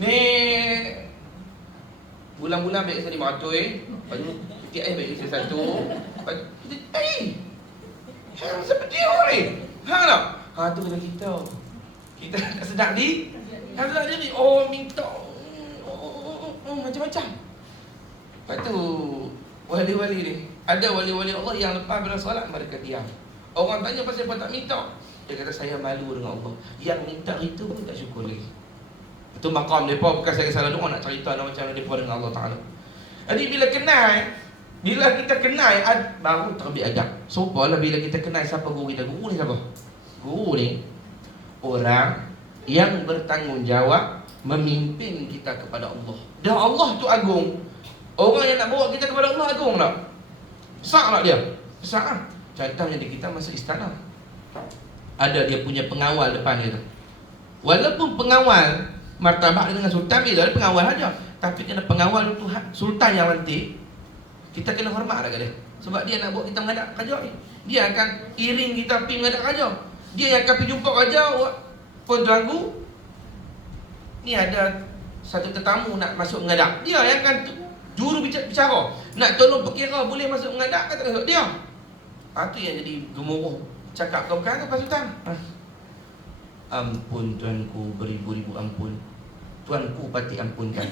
Ni bulan-bulan baik saya di Matoi, lepas tu sikit air baik saya satu. Lepas tu hang seperti orang ni. Hang tak? Ha tu kena kita. Kita tak sedap di. Hang sedap diri. Oh minta. Macam-macam. Lepas tu wali-wali ni, ada wali-wali Allah yang lepas pada solat mereka diam. Orang tanya pasal apa tak minta, dia kata saya malu dengan Allah. Yang minta itu pun tak syukur lagi. Itu makam mereka, bukan saya salah doa nak cerita macam mana mereka dengan Allah Ta'ala. Jadi bila kenal, bila kita kenal baru terbit adab. Sopalah bila kita kenal siapa guru kita. Guru ni siapa? Guru ni orang yang bertanggungjawab memimpin kita kepada Allah. Dan Allah tu agung. Orang yang nak bawa kita kepada Allah agung tak? Besar tak dia? Besar lah. Contohnya kita masuk istana, ada dia punya pengawal depan dia tu. Walaupun pengawal martabat dengan sultan, bila ada pengawal saja, tapi kena pengawal tu sultan yang lantik, kita kena hormat dekat dia. Sebab dia nak buat kita menghadap raja ni. Dia akan iring kita pergi menghadap raja. Dia yang akan pergi jumpa raja. Pun tuanku, ni ada satu tetamu nak masuk menghadap. Dia yang akan juru bicara. Nak tolong perkira boleh masuk menghadap ke tak masuk dia. Itu yang jadi gemuruh. Cakap kau bukan apa sultan? Ampun tuanku, beribu-ribu ampun. Tuanku pati ampunkan.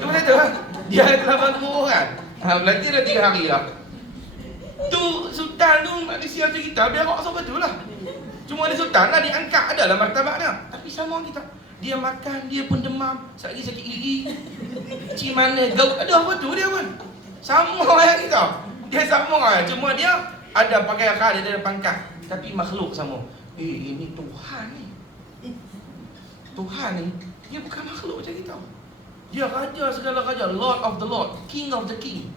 Macam tu lah. Dia telah bangun kan. Berarti dah 3 hari lah. Tu sultan tu manusia tu kita berak sampai tu lah. Cuma ada sultan lah diangkat, adalah martabatnya. Tapi sama kita. Dia makan, dia pun demam, sekali sakit gigi. Cik mana, gaut, ada apa tu dia pun. Sama yang kita. Dia sama lah, cuma dia ada pakai akal, dia ada pangkat. Tapi makhluk sama. Ini Tuhan ni. Tuhan ni, dia bukan makhluk macam kita. Dia raja segala raja, Lord of the Lord, King of the King.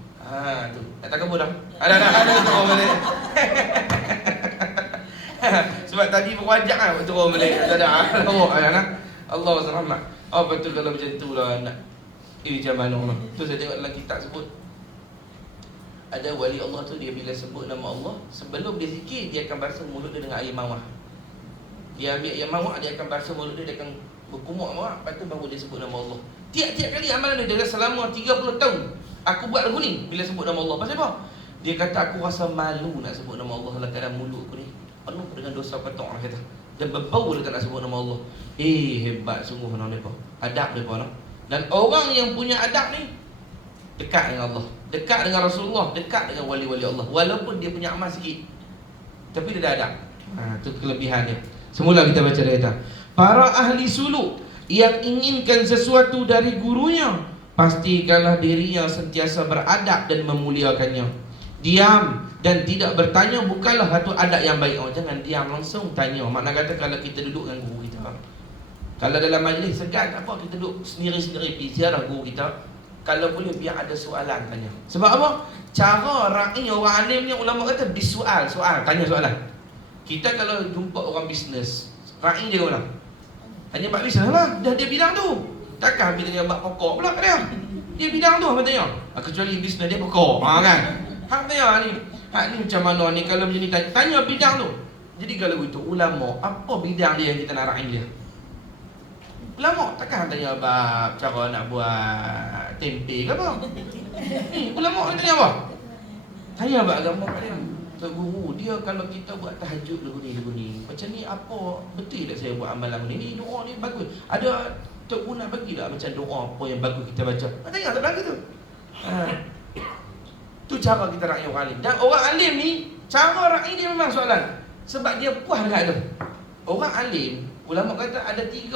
Tu. Nak tak kabur dah? Ada orang boleh. Sebab tadi berwajak kan waktu orang boleh. Ada Allah rahmat. Apa tu kalau macam tu lah nak. Macam mana lah. Tu saya tengok dalam kitab sebut. Ada wali Allah tu dia bila sebut nama Allah, sebelum dia zikir dia akan basuh mulut dia dengan air mawar. Dia ambil air mawar, dia akan basuh mulut dia akan berkumur mawar, lepas tu baru dia sebut nama Allah. Tiap-tiap kali amalan dia selama 30 tahun aku buat lagu ni bila sebut nama Allah. Pasal apa? Dia kata aku rasa malu nak sebut nama Allah dalam keadaan mulut aku ni penuh dengan dosa patok orang kata. Dan berbau dia tak nak sebut nama Allah. Hebat sungguh orang mereka. Adab mereka no? Dan orang yang punya adab ni dekat dengan Allah, dekat dengan Rasulullah, dekat dengan wali-wali Allah. Walaupun dia punya amal sikit, tapi dia dah adab. Itu kelebihan dia. Semula kita baca dia kata, para ahli suluk yang inginkan sesuatu dari gurunya, pastikanlah dirinya sentiasa beradab dan memuliakannya. Diam dan tidak bertanya bukanlah satu adab yang baik. Jangan diam, langsung tanya. Makna kata kalau kita duduk dengan guru kita, kalau dalam majlis segan tak apa, kita duduk sendiri-sendiri pergi ziarah guru kita. Kalau boleh biar ada soalan tanya. Sebab apa? Cara ra'i orang alim ni, ulama kata bisual, tanya soalan. Kita kalau jumpa orang bisnes, ra'i dia mana? Tanya bab bisnes lah, dah dia bidang tu. Takkan bila tanya bab pokok pula kat dia. Dia bidang tu apa tanya? Kecuali bisnes dia pokok, kan? Hak tanya ni, hak ni macam mana ni, kalau macam ni tanya bidang tu. Jadi kalau begitu ulama, apa bidang dia yang kita nak ra'i dia? Ulama takkan tanya bab cara nak buat tempe ke apa? Ulama tanya apa? Tanya bab agama kat dia. Tok guru, dia kalau kita buat tahajud lagu ni. Macam ni apa betul tak saya buat amalan ni? Doa ni bagus. Ada tok guru nak bagi tak macam doa apa yang bagus kita baca? Tanya tak belaka tu. Tu cara kita rakyat orang alim. Dan orang alim ni cara rakyat dia memang soalan. Sebab dia puas dekat tu. Orang alim, ulama kata ada 3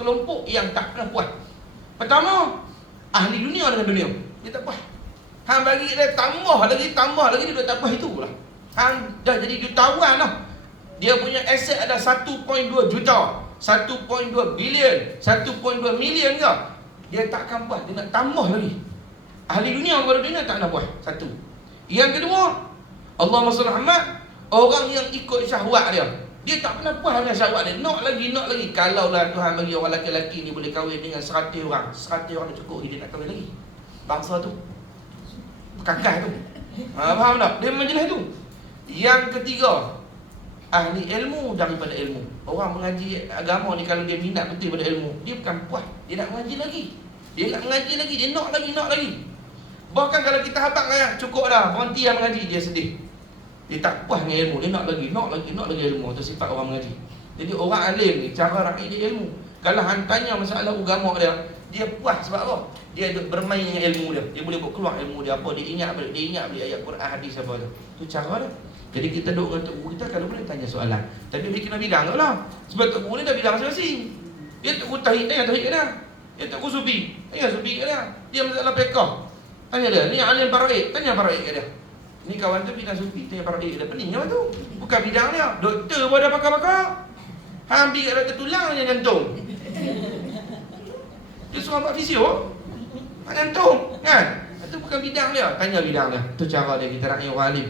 kelompok yang tak pernah puas. Pertama, ahli dunia dengan dunia. Dia tak puas. Hang bagi dia tambah lagi dia tak puas itu pula. Hang dah jadi jutawan dah. Dia punya aset ada 1.2 juta, 1.2 bilion, 1.2 million ke. Dia takkan puas, dia nak tambah lagi. Ahli dunia kepada dunia tak nak puas. Satu. Yang kedua, Allah SWT, orang yang ikut syahwat dia. Dia tak pernah puas dengan syahwat dia. Nak lagi. Kalaulah Tuhan bagi orang lelaki ni boleh kahwin dengan 100 orang. 100 orang dah cukup, dia nak kahwin lagi. Bangsa tu kakak tu. Faham tak? Dia memang jenis tu. Yang ketiga, ahli ilmu daripada ilmu. Orang mengaji agama ni kalau dia minat betul pada ilmu, dia bukan puas, dia nak mengaji lagi. Dia nak nak lagi. Bahkan kalau kita habaq cukup dah, berhenti yang mengaji, dia sedih. Dia tak puas dengan ilmu, dia nak lagi ilmu. Itu sifat orang mengaji. Jadi orang alim ni cara rakyat dia ilmu. Kalau hang tanya masalah agama dia puas sebab apa? Dia duk bermain dengan ilmu dia. Dia boleh buat keluar ilmu dia apa, dia ingat balik ayat Quran, hadis apa tu. Tu cara dia. Jadi kita duduk dengan tok guru kita kalau boleh tanya soalan. Tapi dia kena bidang lah. Sebab tok guru ni dah bidang masing-masing. Dia tok guru tauhid kat dia. Dia tok guru sufi. Sufi kat dia. Dia masalah fiqh. Tanya dia. Ni alim paraid, tanya paraid kat dia. Ni kawan tu bidang sufi, tanya paraid dia. Pening apa tu? Bukan bidang dia. Doktor pun ada pakar-pakar. Ambil kat doktor tulang dia jantung. Dia suruh buat fisio, jantung kan? Itu bukan bidang dia. Tanya bidang dia. Itu cara dia kita rakyat orang alim.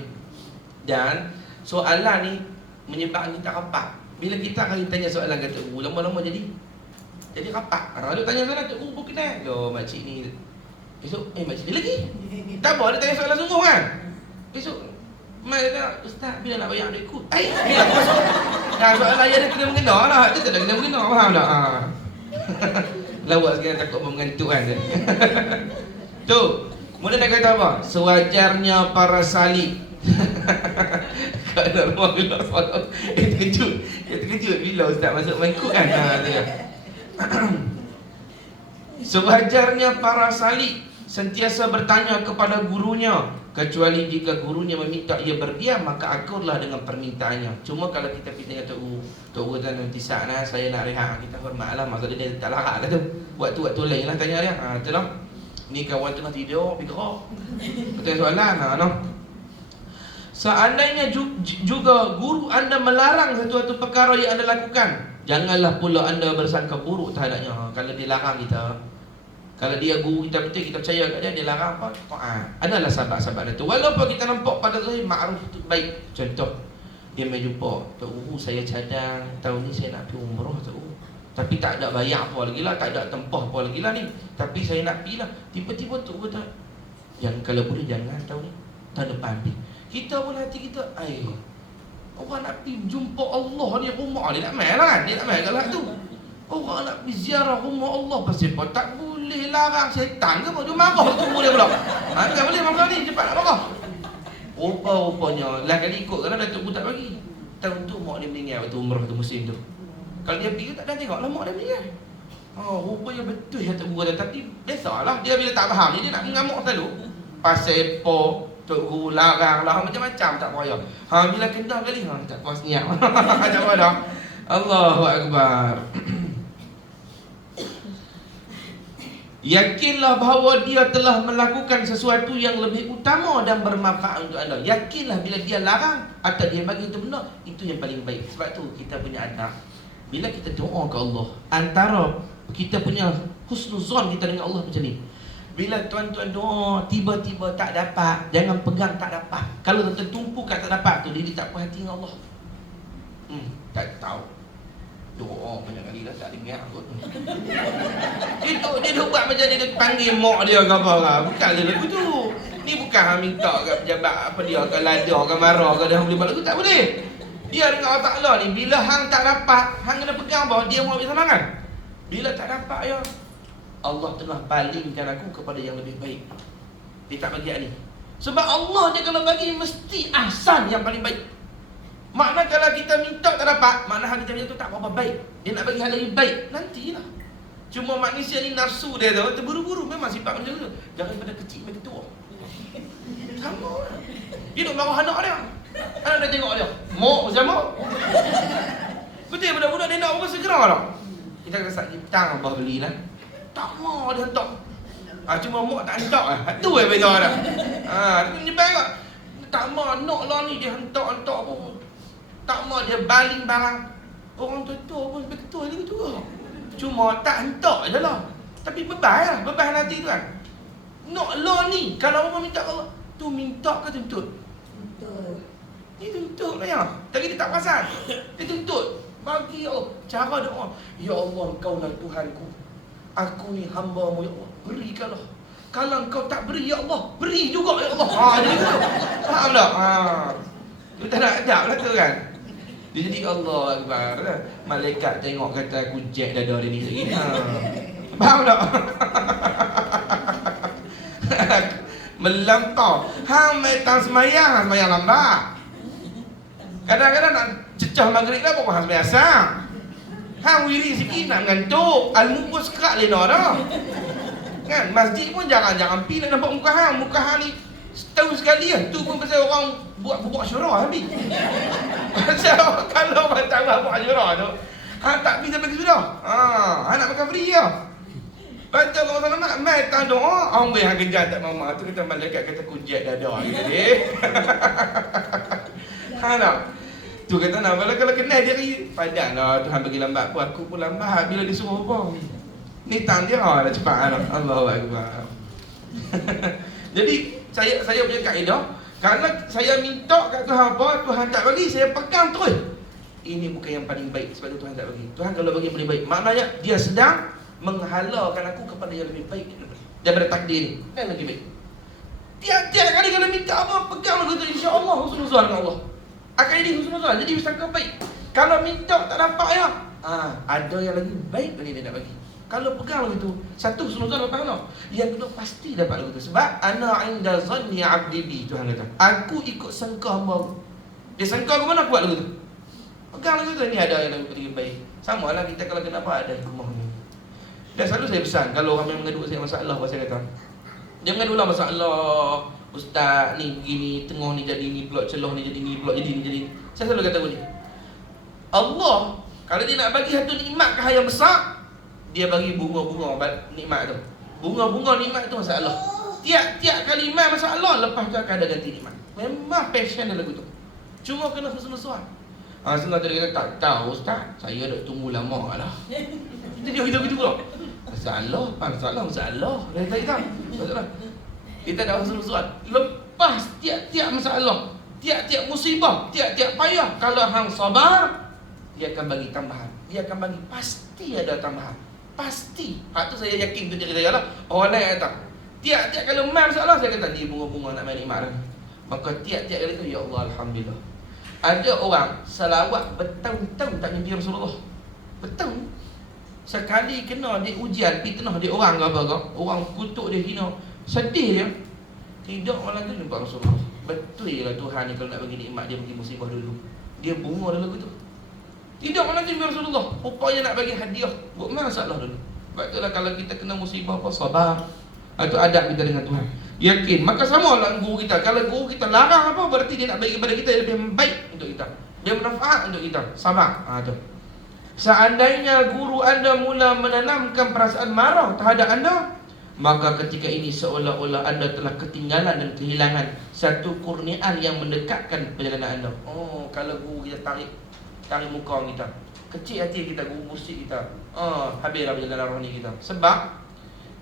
Dan soalan ni menyebabkan kita rapat. Bila kita kali tanya soalan kata guru, lama-lama jadi rapat. Dia tanya soalan, Tok Guru kenal. Loh makcik ni esok makcik ni lagi. Tak apa, dia tanya soalan sungguh kan. Esok Mak kata, Ustaz bila nak bayar duit ikut. Bila aku masuk. Soalan dia kena mengena lah. Dia tak ada kena mengena, faham tak? Lawak sekarang takut mengantuk kan. Tu, kemudian dia kata apa? Sewajarnya para salib. Kalau rumah bila soalan, terkejut bila Ustaz masuk mengikut kan. Sewajarnya para salik sentiasa bertanya kepada gurunya, kecuali jika gurunya meminta ia berdiam, maka akurlah dengan permintaannya. Cuma kalau kita tanya Tok Guru nanti sana saya nak rehat, kita hormatlah, maksudnya dia tak larat lah tu. Waktu lain lah tanya dia. Betul tak? Ni kawan tengah tidur, pergi gerak. Bertanya soalan, no? Seandainya juga guru anda melarang satu perkara yang anda lakukan, janganlah pula anda bersangka buruk terhadapnya. Kalau dia larang kita, kalau dia guru kita betul, kita percaya kat dia, dia larang apa? Adalah sahabat-sahabat itu. Walaupun kita nampak pada zahir ma'ruf itu baik. Contoh, dia mai jumpa, Tok Guru saya cadang, tahun ni saya nak pergi umrah Tok Guru. Tapi tak ada bayar apa lagi lah, tak ada tempah apa lagi lah ni. Tapi saya nak pergi lah. Tiba-tiba Tok Guru tak, yang kalau boleh jangan tahun ni, tahun depan pergi. Kita pun hati kita, orang nak pergi jumpa Allah ni, rumah dia nak main lah kan? Dia nak main kalau tu. Orang nak pergi ziarah rumah Allah, pasal apa? Tak boleh larang syaitan ke apa? Dia marah tunggu dia pula. Tak boleh marah ni, cepat nak marah. Rupa-rupanya, lah kali ikut kalau Datuk Guru tak bagi. Tahun tu mak dia meninggal waktu umrah tu musim tu. Kalau dia pergi tak ada tengok lah mak dia meninggal. Rupanya betul Datuk Guru kata. Tapi biasalah, dia bila tak faham ni, dia nak mengamuk selalu. Pasal apa? Tok Guru larang lah, macam-macam tak payah. Bila kena kali, tak puas niat. Tak apa dah. Allahu Akbar. Yakinlah bahawa dia telah melakukan sesuatu yang lebih utama dan bermanfaat untuk anda. Yakinlah bila dia larang atau dia bagi itu benda, itu yang paling baik. Sebab tu kita punya adab, bila kita doa ke Allah, antara kita punya husnuzon kita dengan Allah macam ni. Bila tuan-tuan doa tiba-tiba tak dapat, jangan pegang tak dapat. Kalau tuan-tuan tumpu kat tak dapat tu, dia tak puas hati dengan Allah. Tak tahu. Doa banyak kali dah tak dengar kot. Dia buat macam dia panggil mak dia ke apa lah. Bukan dia lagu tu. Ni bukan hang minta kat pejabat apa dia ke lada ke marah ke dia boleh buat lagu, tak boleh. Dia dengan Allah Ta'ala ni, bila hang tak dapat, hang kena pegang bahawa dia mau ambil semangat. Bila tak dapat ya, Allah telah palingkan aku kepada yang lebih baik. Dia tak bagi ni. Sebab Allah dia kalau bagi mesti ahsan yang paling baik. Makna kalau kita minta tak dapat, makna hal kita minta tu tak apa-apa baik. Dia nak bagi hal lebih baik, nantilah. Cuma manusia ni nafsu dia tu, terburu-buru, memang sifat manusia tu. Jangan pada kecil makin tua. Sama lah. Dia duk marah anak dia. Anak dia tengok dia, mok sama. Betul budak-budak dia nak apa segera tak? Kita kata sak gitang abah belilah. Tak mau dia hentak. Cuma mok tak hentak lah. Tu yang beza dah. Dia menyebar kat. Tak mau nak lah ni, dia hentak-hentak pun. Tak mau dia baling barang. Orang tua-tua pun sampai ketua dia gitu lah. Cuma tak hentak je lah. Tapi bebas lah, bebas nanti tu kan. Nak lah ni, kalau orang minta Allah, tu minta ke tuntut? Tuntut. Ni tuntut lah ya. Tapi dia tak perasan. Dia tuntut. Bagi Allah. Cara doa. Ya Allah, Engkau lah Tuhanku. Aku ni hamba-Mu ya Allah. Berikanlah. Kalau Engkau tak beri ya Allah, beri juga ya Allah. Jadi gitu. Faham tak? Tu tak nak ajak lah tu kan. Dia jadi Allah Akbar. Malaikat tengok kata aku jack dada dia ni lagi. Faham tak? Melampau. Hang mai tang semayang lambat. Kadang-kadang nak cecah maghrib dah bukan hang biasa. Hang wiri sikit nak ngantuk. Almu pun sekerak lena dah. Kan masjid pun jangan pi nak nampak muka hang. Muka hang ni setahun sekali lah. Tu pun pasal orang buat syurah habis. Pasal kalau orang tak buat syurah tu, hang tak pergi sampai ke sudah. Hang nak makan free lah. Baca kalau sana nak mai tak doa, orang boleh hang kejar tak mama. Tu kata malaikat kata kujat dada gitu deh. Hang tak? Tu kata nak kalau kenal diri, padanlah Tuhan bagi lambat pun aku pun lambat bila disuruh apa. Ni tang dia dah cepat lah. Allahu Akbar. Jadi saya punya kaedah, kalau saya minta kat Tuhan apa, Tuhan tak bagi, saya pegang terus. Ini bukan yang paling baik sebab Tuhan tak bagi. Tuhan kalau bagi yang paling baik, maknanya dia sedang menghalakan aku kepada yang lebih baik daripada takdir ni. Yang lebih baik. Tiap-tiap kali kalau minta apa, pegang lagu tu, insya-Allah husnuzan dengan Allah. Akan jadi husnuzan, jadi sangka baik. Kalau minta tak dapat ya, ada yang lagi baik dari dia nak bagi. Kalau pegang lagu tu, satu husnuzan dapat mana? Yang kedua pasti dapat lagu tu. Sebab ana inda zanni 'abdi bi, Tuhan kata. Aku ikut sangka hamba. Dia sangka ke mana aku buat lagu tu. Pegang lagu tu, ni ada yang lebih baik. Samalah kita kalau kenapa ada hikmah ni. Dan selalu saya pesan, kalau orang yang mengadu saya masalah, saya kata, dia mengadulah masalah, ustaz ni begini, tengah ni jadi ni pula, celah ni jadi ni pula, jadi ni jadi ni. Saya selalu kata begini, Allah kalau dia nak bagi satu nikmat ke yang besar, dia bagi bunga-bunga nikmat tu. Bunga-bunga nikmat tu masalah. Tiap-tiap kali iman masalah, lepas tu akan ada ganti nikmat. Memang passion dia lagu tu. Cuma kena husnuzan. Setengah tadi kata, tak tahu ustaz, saya dah tunggu lama lah. Dia gitu pula. Masalah. Dia kata, masalah. Kita dah husnuzan. Lepas tiap-tiap masalah, tiap-tiap musibah, tiap-tiap payah, kalau hang sabar, dia akan bagi tambahan. Dia akan bagi, pasti ada tambahan. Pasti. Hak tu saya yakin tu diri saya lah. Orang lain kata, tiap-tiap kalau main masalah, saya kata, ni bunga-bunga nak main nikmat dah. Maka tiap-tiap kali tu, ya Allah, Alhamdulillah. Ada orang salawat bertahun-tahun tak mimpi Rasulullah. Betul. Sekali kena dia ujian, fitnah dia orang ke apa ke, orang kutuk dia, hina, sedih dia. Tidak malam tu jumpa Rasulullah. Betul lah Tuhan ni kalau nak bagi nikmat, dia bagi musibah dulu. Dia bunga dulu gitu. Tidak malam tu jumpa Rasulullah. Rupanya nak bagi hadiah, buat masalah dulu. Sebab itulah kalau kita kena musibah apa, sabar. Itu adab kita dengan Tuhan. Yakin. Maka sama lah guru kita. Kalau guru kita larang apa, berarti dia nak bagi kepada kita yang lebih baik untuk kita. Dia bermanfaat untuk kita. Sabar. Tu. Seandainya guru anda mula menanamkan perasaan marah terhadap anda, maka ketika ini seolah-olah anda telah ketinggalan dan kehilangan satu kurniaan yang mendekatkan perjalanan anda. Oh, kalau guru kita tarik muka kita, kecil hati kita, guru musik kita, habislah perjalanan rohani kita. Sebab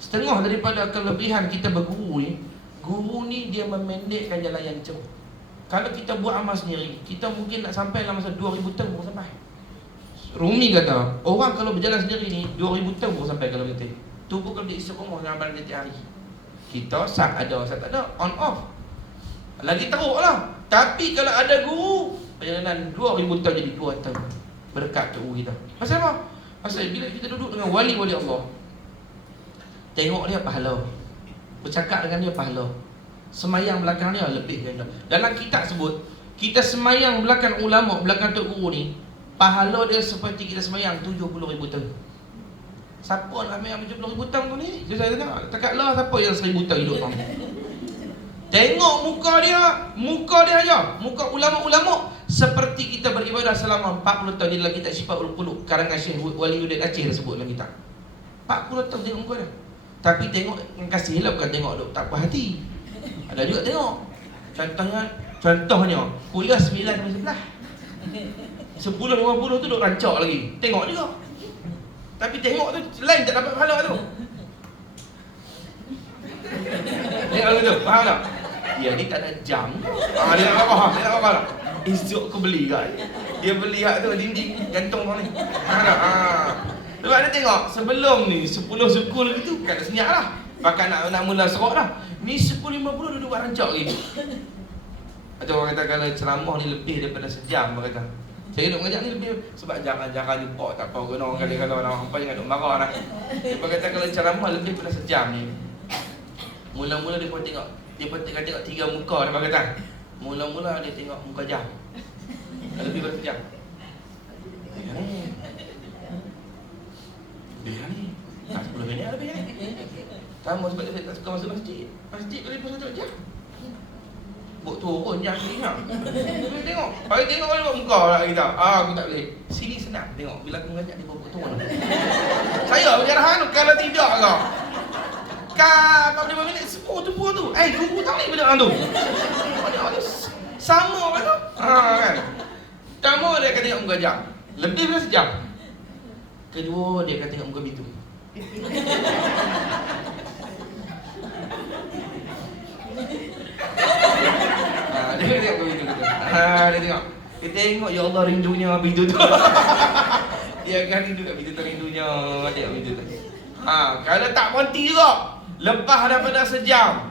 setengah daripada kelebihan kita berguru ni, guru ni dia memendekkan jalan yang jauh. Kalau kita buat amal sendiri, kita mungkin nak sampai dalam masa 2000 tahun baru sampai. Rumi kata, orang kalau berjalan sendiri ni 2000 tahun baru sampai kalau betul. Tu pun kalau dia istiqomah dengan amalan setiap hari. Kita sat ada, sat tak ada, on off. Lagi teruk lah. Tapi kalau ada guru, perjalanan 2000 tahun jadi 2 tahun. Berkat tu kita. Pasal apa? Pasal bila kita duduk dengan wali-wali Allah, tengok dia pahala, bercakap dengan dia pahala, semayang belakang dia lebih ganda. Dalam kitab sebut, kita semayang belakang ulama, belakang tok guru ni, pahala dia seperti kita semayang 70,000 tahun. Siapa nak semayang 70,000 tahun tu ni? Dia saya tengok, takatlah siapa yang 1000 tahun hidup tu. Tengok muka dia aja, muka ulama-ulama seperti kita beribadah selama 40 tahun. Di dalam kitab Syifaul Qulub karangan Syekh Waliuddin Aceh dah sebut dalam kitab. 40 tahun tengok muka dia. Tapi tengok yang kasih lah, bukan tengok duk tak puas hati. Ada juga tengok. Contohnya kuliah 9 sampai 11. 10.50 tu duk rancak lagi. Tengok juga. Tapi tengok tu lain, tak dapat pahala tu. Tengok lagu tu, faham tak? Dia ni tak ada jam. Dia nak apa lah. Esok aku beli kan. Dia beli hak tu dinding gantung kau ni. Faham tak? Sebab dia tengok sebelum ni 10 suku lagi tu kan tak senyap lah. Bahkan nak mula serok dah. Ni 10.50 duduk buat rancak lagi. Ada orang kata kalau ceramah ni lebih daripada sejam, dia kata. Saya duduk mengajar ni lebih sebab jangan jumpa tak apa kena orang kali kalau orang apa jangan duk marah lah. Dia kata kalau ceramah lebih daripada sejam ni. Mula-mula dia pun tengok, dia tengok 3 muka dia kata. Mula-mula dia tengok muka jam. Lebih daripada sejam. Lebih ni. 10 minit lebih ni. Sama sebab dia tak suka masuk masjid. Masjid boleh pun 1 jam. Buk turun jam ni tengok. Tengok. Bagi tengok kalau muka lah kita. Aku tak boleh. Sini senang tengok. Bila aku mengajak dia buk turun. Saya berjarahan kalau tidak kau. Kau 45 minit semua tu buah tu. Guru tahu ni benda tu. Sama apa tu? Kan. Pertama dia akan tengok muka jam. Lebih daripada sejam. Kedua dia akan tengok muka bitu. Dia tengok muka bitu kita. Dia tengok. Dia tengok ya Allah rindunya bitu tu. Dia akan rindu kat bitu tu, rindunya dia bitu tu. Kalau tak berhenti juga. Lepas daripada sejam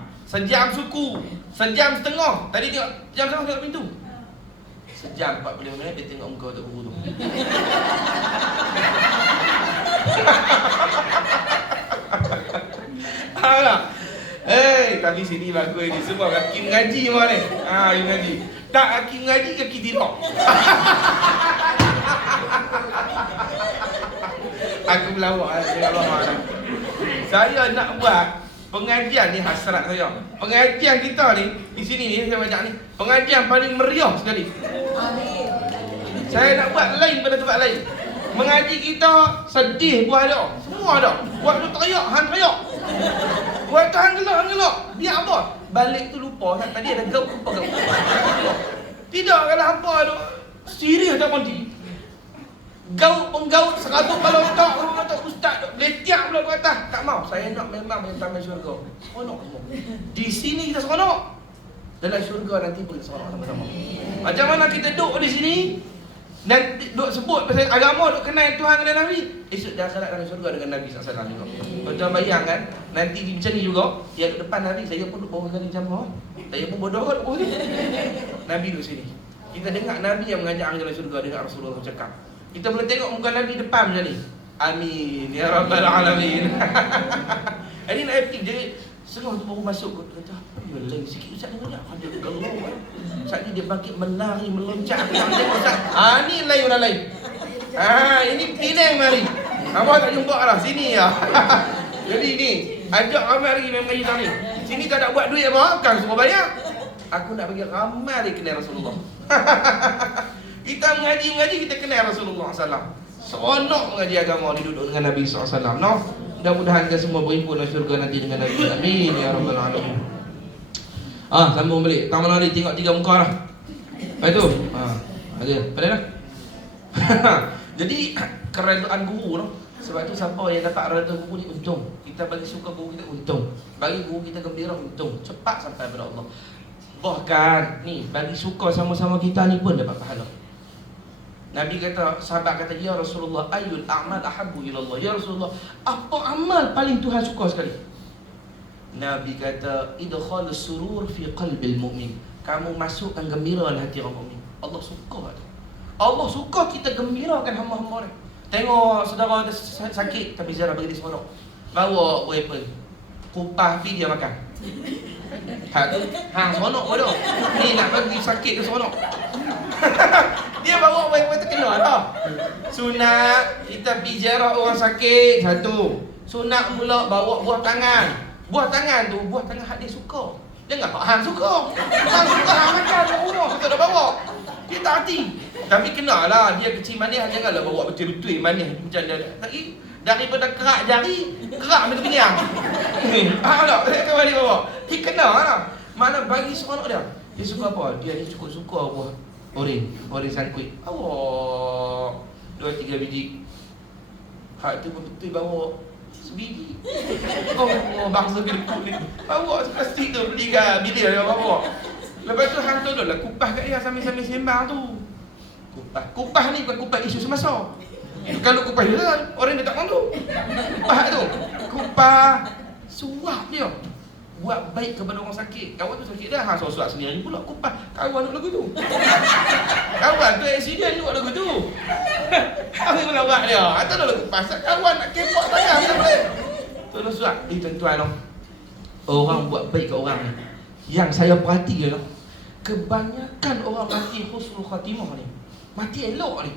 suku, sejam setengah. Tadi tengok jam setengah tengok pintu. Sejam 45 minit dia tengok muka tok guru tu. Tapi sini bagus ni semua kaki mengaji semua ni. You mengaji. Tak kaki mengaji, kaki tidak. Aku pelawak dengan Allah. Saya nak buat pengajian ni hasrat saya. Pengajian kita ni di sini ni saya baca ni, pengajian paling meriah sekali. Amin. Saya nak buat lain pada tempat lain. Mengaji kita sedih buah ada. Semua ada. Buat tu teriak, hang teriak. Buat tu hang gelak. Biar apa? Balik tu lupa tadi ada gau apa gau. Tidak kalau hampa tu serius tak berhenti. Penggaut 100 balon tak ustaz duk letiak pula ke atas. Tak mau. Saya nak memang taman syurga. Seronok semua. Di sini kita seronok. Dalam syurga nanti pun kita seronok sama-sama. Macam mana kita duduk di sini dan duk sebut pasal agama, duk kenal Tuhan dan Nabi, esok dah akhirat dalam syurga dengan Nabi SAW juga. Tuan bayangkan nanti macam ni juga, dia duduk depan Nabi, saya pun duduk bawah sekali macam bawah. Saya pun bodoh duduk bawah ni. Nabi duduk sini. Kita dengar Nabi yang mengajak orang dalam syurga, dengar Rasulullah cakap. Kita boleh tengok muka Nabi depan macam ni. Amin ya rabbal alamin. Ini nak aktif je. Serah tu baru masuk kot. Kata apa dia lain sikit ustaz ni banyak. Ada gelau kan. Saat ni dia bangkit menari meloncat. Tengok ustaz. Ni lain orang lain. Ini Penang mari. Abang tak jumpa lah sini ya. Jadi ni ajak ramai lagi main mengaji ni. Sini tak nak buat duit apa? Kan semua bayar. Aku nak bagi ramai lagi kenal Rasulullah. Kita mengaji kita kenal Rasulullah SAW. Seronok mengaji agama ni duduk dengan Nabi SAW. No? Mudah-mudahan kita semua berhimpun dalam syurga nanti dengan Nabi. Amin ya rabbal alamin. Sambung balik. Tak mana ni tengok 3 muka lah. Lepas tu ada. Pada dah. Jadi keredaan guru no. Sebab tu siapa yang dapat redha guru ni untung. Kita bagi suka guru kita untung. Bagi guru kita gembira untung. Cepat sampai kepada Allah. Bahkan ni bagi suka sama-sama kita ni pun dapat pahala. Nabi kata, sahabat kata, ya Rasulullah, ayyul a'mal ahabbu ilallah. Ya Rasulullah, apa amal paling Tuhan suka sekali? Nabi kata, idkhalus surur fi qalbil mu'min. Kamu masukkan gembira dalam hati orang mukmin. Allah suka tu. Allah suka kita gembirakan hamba-hamba ni. Tengok saudara sakit tapi ziarah bagi dia seronok. Bawa weapon. Kupas pergi dia makan. Hang seronok bodoh. Ni nak bagi sakit ke seronok. Dia bawa weapon terkena dah. Sunat kita pergi ziarah orang sakit satu. Sunat pula bawa buah tangan. Buah tangan tu buah tangan hak dia suka. Jangan hak hang suka. Hang suka hang makan kat rumah kita dah bawa. Dia tak hati. Tapi kenalah dia kecil manis, janganlah bawa betul-betul manis macam dia. Daripada kerak jari, kerak macam pinggang. Faham tak? Kau balik bawa. Dia kenalah. Mana bagi seronok dia. Dia suka apa? Dia ni cukup suka buah oren sangkuit. Awak 2-3 biji. Hak tu betul bawa sebiji. Bangsa gedekut ni. Bawa plastik tu beli kat bilik dia bawa. Lepas tu hang tu lah kupas kat dia sambil-sambil sembang tu. Kupas ni bukan kupas isu semasa. Kalau kupas dia orang dia tak mahu. Kupas tu. Kupas suap dia. Buat baik kepada orang sakit. Kawan tu sakit dah, suap sendiri pula kupas. Kawan tu lagu tu. Kawan tu accident tu lagu tu. Kami pula buat dia. Atau lagu kupas. Kawan nak kepok tangan macam boleh. Tolong suap. Tuan-tuan orang buat baik ke orang ni. Yang saya perhati je kebanyakan orang mati husnul khatimah ni. Mati elok ni.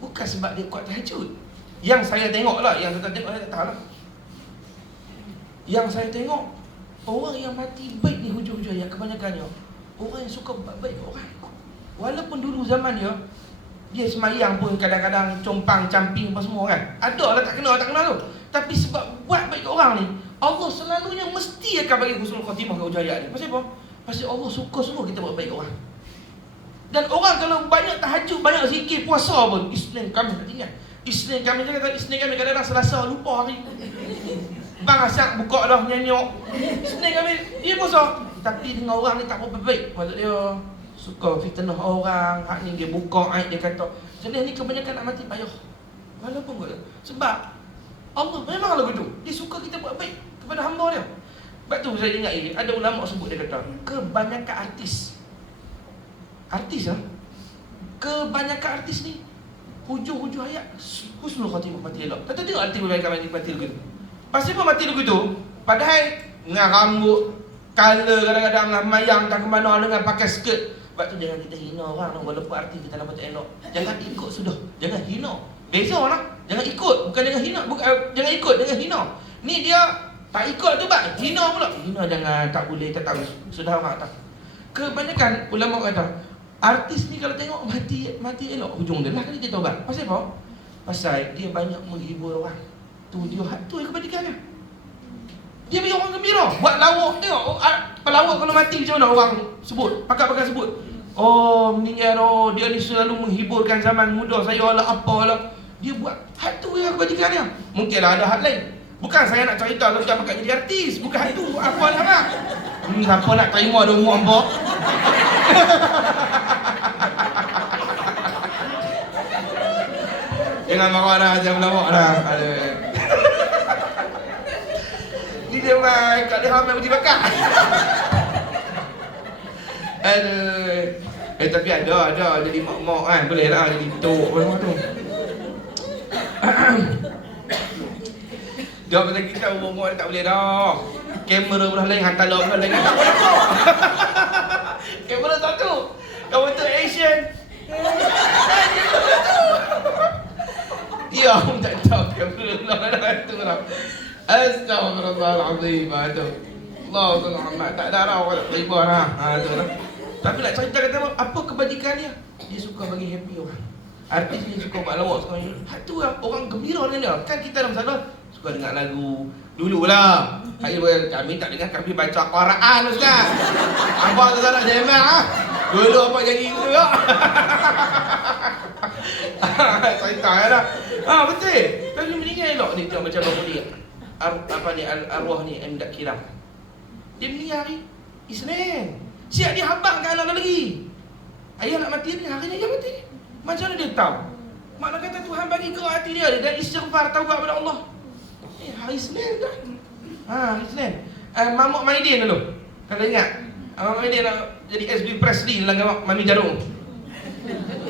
Bukan sebab dia kuat tahajud. Yang saya tengok lah, yang saya tengok saya tak tahu lah. Yang saya tengok orang yang mati baik di hujung-hujung ayat kebanyakannya orang yang suka buat baik orang. Walaupun dulu zaman dia semayang pun kadang-kadang compang, camping apa semua kan. Ada lah tak kenal tu. Tapi sebab buat baik orang ni, Allah selalunya mesti akan bagi husnul khatimah ke hujung ayat ni. Pasal apa? Pasal Allah suka semua kita buat baik orang. Dan orang kalau banyak tahajud, banyak zikir, puasa pun, Isnin kami tak tinggal. Isnin kami kadang-kadang Selasa lupa hari. Bang Asak buka dah nyanyok. Isnin kami dia puasa. Tapi dengan orang ni tak apa baik. Maksud dia suka fitnah orang. Hak ni dia buka aib dia kata. Jenis ni kebanyakan nak mati payah. Walaupun kata. Sebab Allah memang lagu tu. Dia suka kita buat baik kepada hamba dia. Sebab tu saya ingat ada ulama sebut dia kata, kebanyakan artis kebanyakan artis ni hujung-hujung ayat husnul khatimah mati elok. Tak tengok artis kebanyakan mati lagu tu. Pasal apa mati lagu tu? Padahal dengan rambut color kadang-kadang lah mayang tak ke mana dengan pakai skirt. Sebab tu jangan kita hina orang walaupun artis kita nampak tak elok. Jangan ikut sudah. Jangan hina. Beza lah. Jangan ikut, bukan jangan hina, jangan ikut, jangan hina. Ni dia tak ikut tu bak, hina pula. Hina jangan, tak boleh, tak tahu. Sudah orang tak. Kebanyakan ulama kata, artis ni kalau tengok mati elok hujung dia lah kali dia taubat. Pasal apa? Pasal dia banyak menghibur orang. Tu dia tu yang kebajikannya. Dia bagi orang gembira, buat lawak. Tengok pelawak kalau mati macam mana orang sebut, pakar-pakar sebut. Oh, meninggal dia ni selalu menghiburkan zaman muda saya lah apalah. Dia buat hal tu yang kebajikannya. Mungkinlah ada hal lain. Bukan saya nak cerita tentang pakat jadi artis, bukan hal tu. Apa nak nak? Siapa nak terima ada umur apa? Jangan marah dah, jangan melawak dah. Ni dia mai kat dia hamil uji bakat. Aduh. Tapi ada jadi mak-mak kan, boleh lah jadi tok apa tu. Dia pasal kita umur tak boleh dah. Kamera belah lain, hantar belah lain, tak boleh dah. Kamera satu. Kamu tu action. Ya, tak tahu kamera belah tu lah. Astaghfirullahalazim. Aduh. Allah Muhammad tak ada arah orang riba lah. Tu lah. Tapi nak cerita kata apa kebajikan dia? Dia suka bagi happy orang. Artis ni suka buat lawak sekarang ni. Hak tu orang gembira dengan dia. Kan kita dalam salah suka dengar lagu. Dululah. Kami tak dengar, kami baca Quran Ustaz. Abang tu salah jemaah ah. Dulu apa jadi itu ya. Cerita dah. Betul. Tapi meninggal elok ni tengok macam apa dia. Apa ni arwah ni Mdak Kiram. Dia meninggal hari Isnin. Siap dia habang ke anak lagi. Ayah nak mati ni, hari ni dia mati. Macam mana dia tahu? Makna kata Tuhan bagi ke hati dia dan istighfar taubat kepada Allah. Hari Isnin dah. Hari Isnin. Mahmud Maidin dulu. Kalau ingat. Mahmud Maidin nak jadi SB Presley dalam gambar Mami Jarum.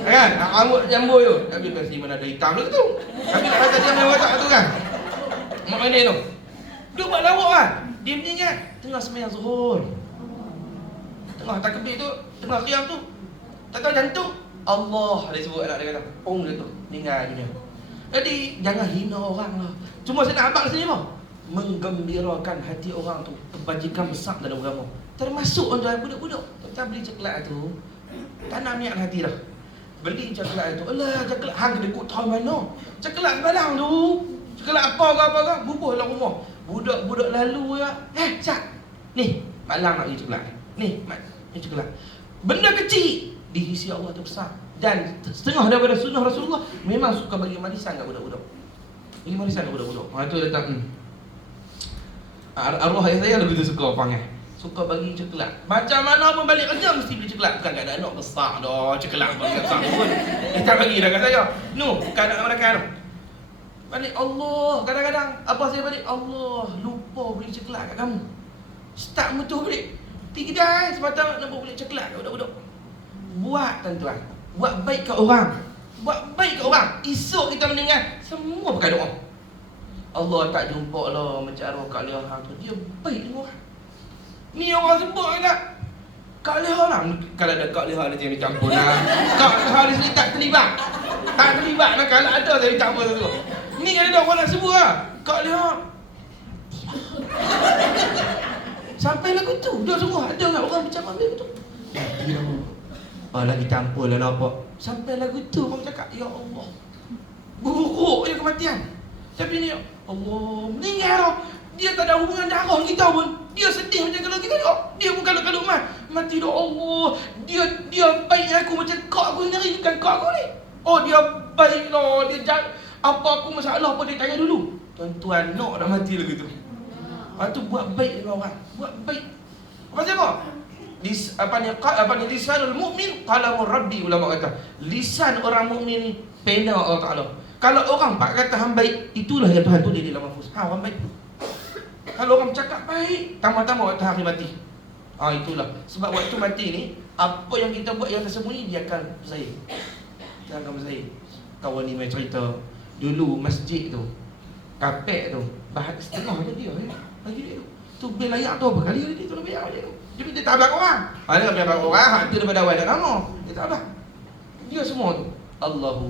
Kan? Rambut jambu tu. Tapi Presley mana ada hitam lagi tu. Tapi nak kata dia main watak tu kan. Mahmud Maidin tu. Dia buat lawak kan. Dia meninggal tengah sembahyang zuhur. Tengah takbir tu, tengah qiyam tu. Tak tahu jantung. Allah dia sebut anak dia kata. Dia tu meninggal dunia. Jadi jangan hina orang lah. Cuma saya nak abang sini apa? Menggembirakan hati orang tu. Kebajikan besar dalam agama. Termasuk orang budak-budak. Kita beli coklat tu, tanam niat hati dah. Beli coklat tu. Alah coklat hang kena kut tahu mana. Coklat sebalang tu. Coklat apa ke bubuh dalam rumah. Budak-budak lalu ya. Cak. Ni, malam nak beli coklat. Ni coklat. Benda kecil diisi Allah tu besar. Dan setengah daripada sunnah Rasulullah memang suka bagi marisan kat budak-budak. Bagi marisan kat budak-budak. Tu datang. Arwah ayah saya lebih suka panggil. Suka bagi coklat. Macam mana pun balik kerja mesti beli coklat. Bukan kat anak besar dah coklat bagi besar pun. Dia tak bagi dah kat saya. Kat anak mereka tu. Balik Allah. Kadang-kadang apa saya balik Allah lupa beli coklat kat kamu. Start mutuh balik. Pergi kedai sepatutnya nak beli coklat kat budak-budak. Buat tuan-tuan. Buat baik kat orang. Buat baik kat orang. Esok kita mendengar semua pakai doa. Allah tak jumpa lah macam arwah Kak Leha tu. Dia baik dengan orang. Ni orang sebut kata Kak Leha lah. Kalau ada Kak Leha dia jangan campur lah. Kak Leha di sini tak terlibat. Tak terlibat lah. Kalau ada saya campur tu. Ni kan ada orang nak sebut lah. Kak Leha. Sampai lagu tu. Dia semua ada kan orang macam ambil tu. Ya Allah. Lagi campur lah apa. Sampai lagu tu orang cakap ya Allah. Buruk je kematian. Tapi ni Allah meninggal dah. Dia tak ada hubungan darah kita pun. Dia sedih macam kalau kita tengok. Dia pun kalau mati dah Allah. Dia baik aku macam kak aku sendiri. Bukan kak aku ni. Oh dia baik lah. Dia apa aku masalah apa dia tanya dulu. Tuan-tuan nak dah mati lagi tu. Tu buat baik dengan orang. Buat baik. Pasal apa? Lisanul mu'min qalamur rabbi, ulama kata. Lisan orang mukmin ni pena Allah Taala. Kalau orang pak kata hang baik, itulah yang Tuhan tulis di dalam mahfuz. Orang baik. Kalau orang bercakap baik, tambah-tambah waktu hari mati. Itulah. Sebab waktu mati ni, apa yang kita buat yang tersembunyi dia akan berzahir. Dia akan berzahir. Kawan ni main cerita dulu masjid tu, kapek tu, bahagian setengah je dia bagi dia tu. Tu bil layak tu apa kali dia tu lebih awak dia tu. Jadi dia tak belak orang. Dia tak belak orang, hak tu daripada awal dah nama. Dia tak belak. Dia semua tu. Allahu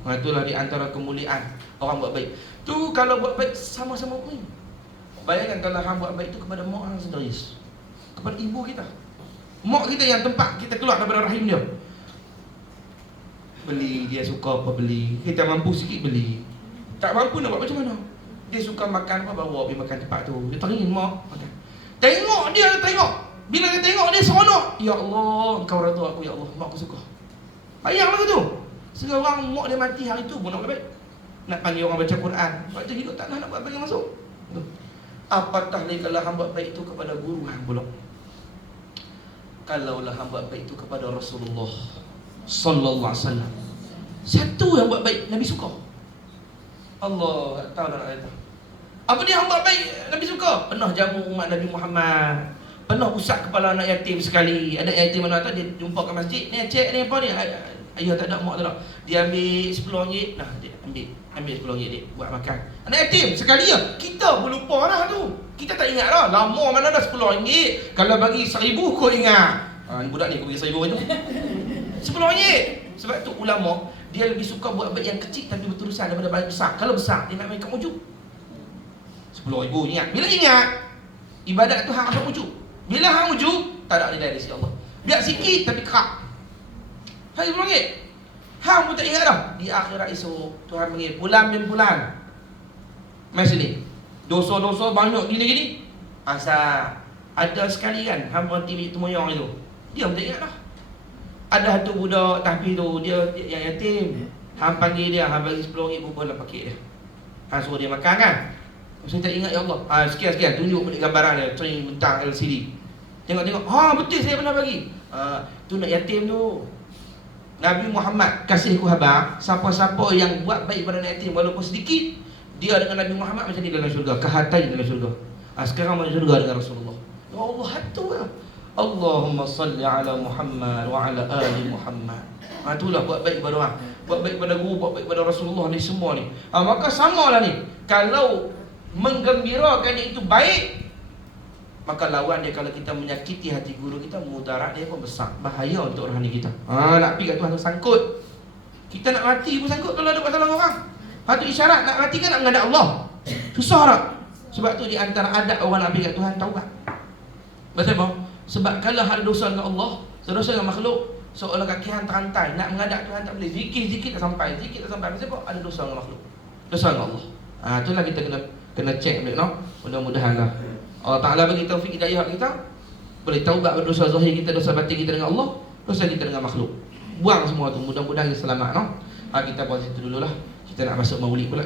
Itulah di antara kemuliaan orang buat baik. Tu kalau buat baik sama-sama mukmin. Bayangkan kalau hang buat baik tu kepada mak hang sendiri, kepada ibu kita. Mak kita yang tempat kita keluar daripada rahim dia. Beli, dia suka apa beli. Kita mampu sikit beli. Tak mampu nak buat macam mana? Dia suka makan apa, bawa pergi makan tempat tu. Dia teringin mak makan. Tengok dia, tengok. Bila dia tengok dia seronok. Ya Allah, engkau redha aku ya Allah, mak aku suka. Bayang lagu tu. Sekarang mak dia mati hari tu pun nak buat baik. Nak panggil orang baca Quran. Lepas tu hidup tak nak buat baik masuk. Apatah lagi kalau hang buat baik itu kepada guru hang pula. Kalaulah hang buat baik itu kepada Rasulullah sallallahu alaihi wasallam. Satu yang buat baik Nabi suka. Allah tak tahu nak kata. Apa dia hang buat baik Nabi suka? Pernah jamu umat Nabi Muhammad. Pernah usap kepala anak yatim sekali. Ada yatim mana tak dia jumpa kat masjid. Ni cek ni apa ni? Ayah tak ada, mak tak ada. Dia ambil RM10. Nah, dia ambil RM10 dia buat makan. Anak yatim sekali ya. Kita pun lupa dah tu. Kita tak ingat dah. Lama mana dah RM10. Kalau bagi RM1,000 kau ingat. Ni budak ni aku bagi RM1,000 itu. RM10. Sebab tu ulama dia lebih suka buat baik yang kecil tapi berterusan daripada baik besar. Kalau besar dia nak main kat wujud. RM10,000 ingat. Bila ingat ibadat tu hang akan wujud. Bila hang wujud tak ada nilai di sisi Allah. Biar sikit tapi kerak. Hari RM10. Hang pun tak ingat dah. Di akhirat esok Tuhan panggil pulang bin pulang. Mai sini. Dosa-dosa banyak gini-gini. Asal ada sekali kan hang berhenti biji temoyong itu. Dia pun tak ingat dah. Ada satu budak tapi tu dia yang yatim. Hang panggil dia, hang bagi RM10 pun dalam paket dia. Hang suruh dia makan kan. Saya tak ingat ya Allah. Sekian-sekian tunjuk balik gambaran dia, tring bentang LCD. Tengok-tengok. Betul saya pernah bagi. Tu nak yatim tu. Nabi Muhammad kasih ku khabar, siapa-siapa yang buat baik pada anak yatim walaupun sedikit, dia dengan Nabi Muhammad macam ni dalam syurga, kahatai dalam syurga. Sekarang masuk syurga dengan Rasulullah. Ya Allah, hatu lah. Allahumma salli ala Muhammad wa ala ali Muhammad. Itulah buat baik pada orang. Buat baik pada guru, buat baik pada Rasulullah ni semua ni. Maka samalah ni. Kalau menggembirakan dia itu baik, maka lawan dia kalau kita menyakiti hati guru kita, mudarat dia pun besar. Bahaya untuk rohani kita. Nak pergi kat Tuhan tu sangkut. Kita nak mati pun sangkut kalau ada masalah orang. Itu isyarat nak mati kan nak menghadap Allah. Susah tak? Sebab tu di antara adab orang nak pergi kat Tuhan, taubat. Betul apa? Sebab kalau ada dosa dengan Allah, dosa dengan makhluk, seolah kaki hang terantai, nak menghadap Tuhan tak boleh. Zikir-zikir tak sampai, zikir tak sampai. Sebab ada dosa dengan makhluk, dosa dengan Allah. Itulah kita kena check balik, no? Mudah-mudahan lah Allah Ta'ala bagi taufik hidayah kita, boleh taubat berdosa zahir kita, dosa batin kita dengan Allah, dosa kita dengan makhluk. Buang semua tu, mudah-mudahan kita selamat, no? Kita buat situ dululah. Kita nak masuk maulid pula.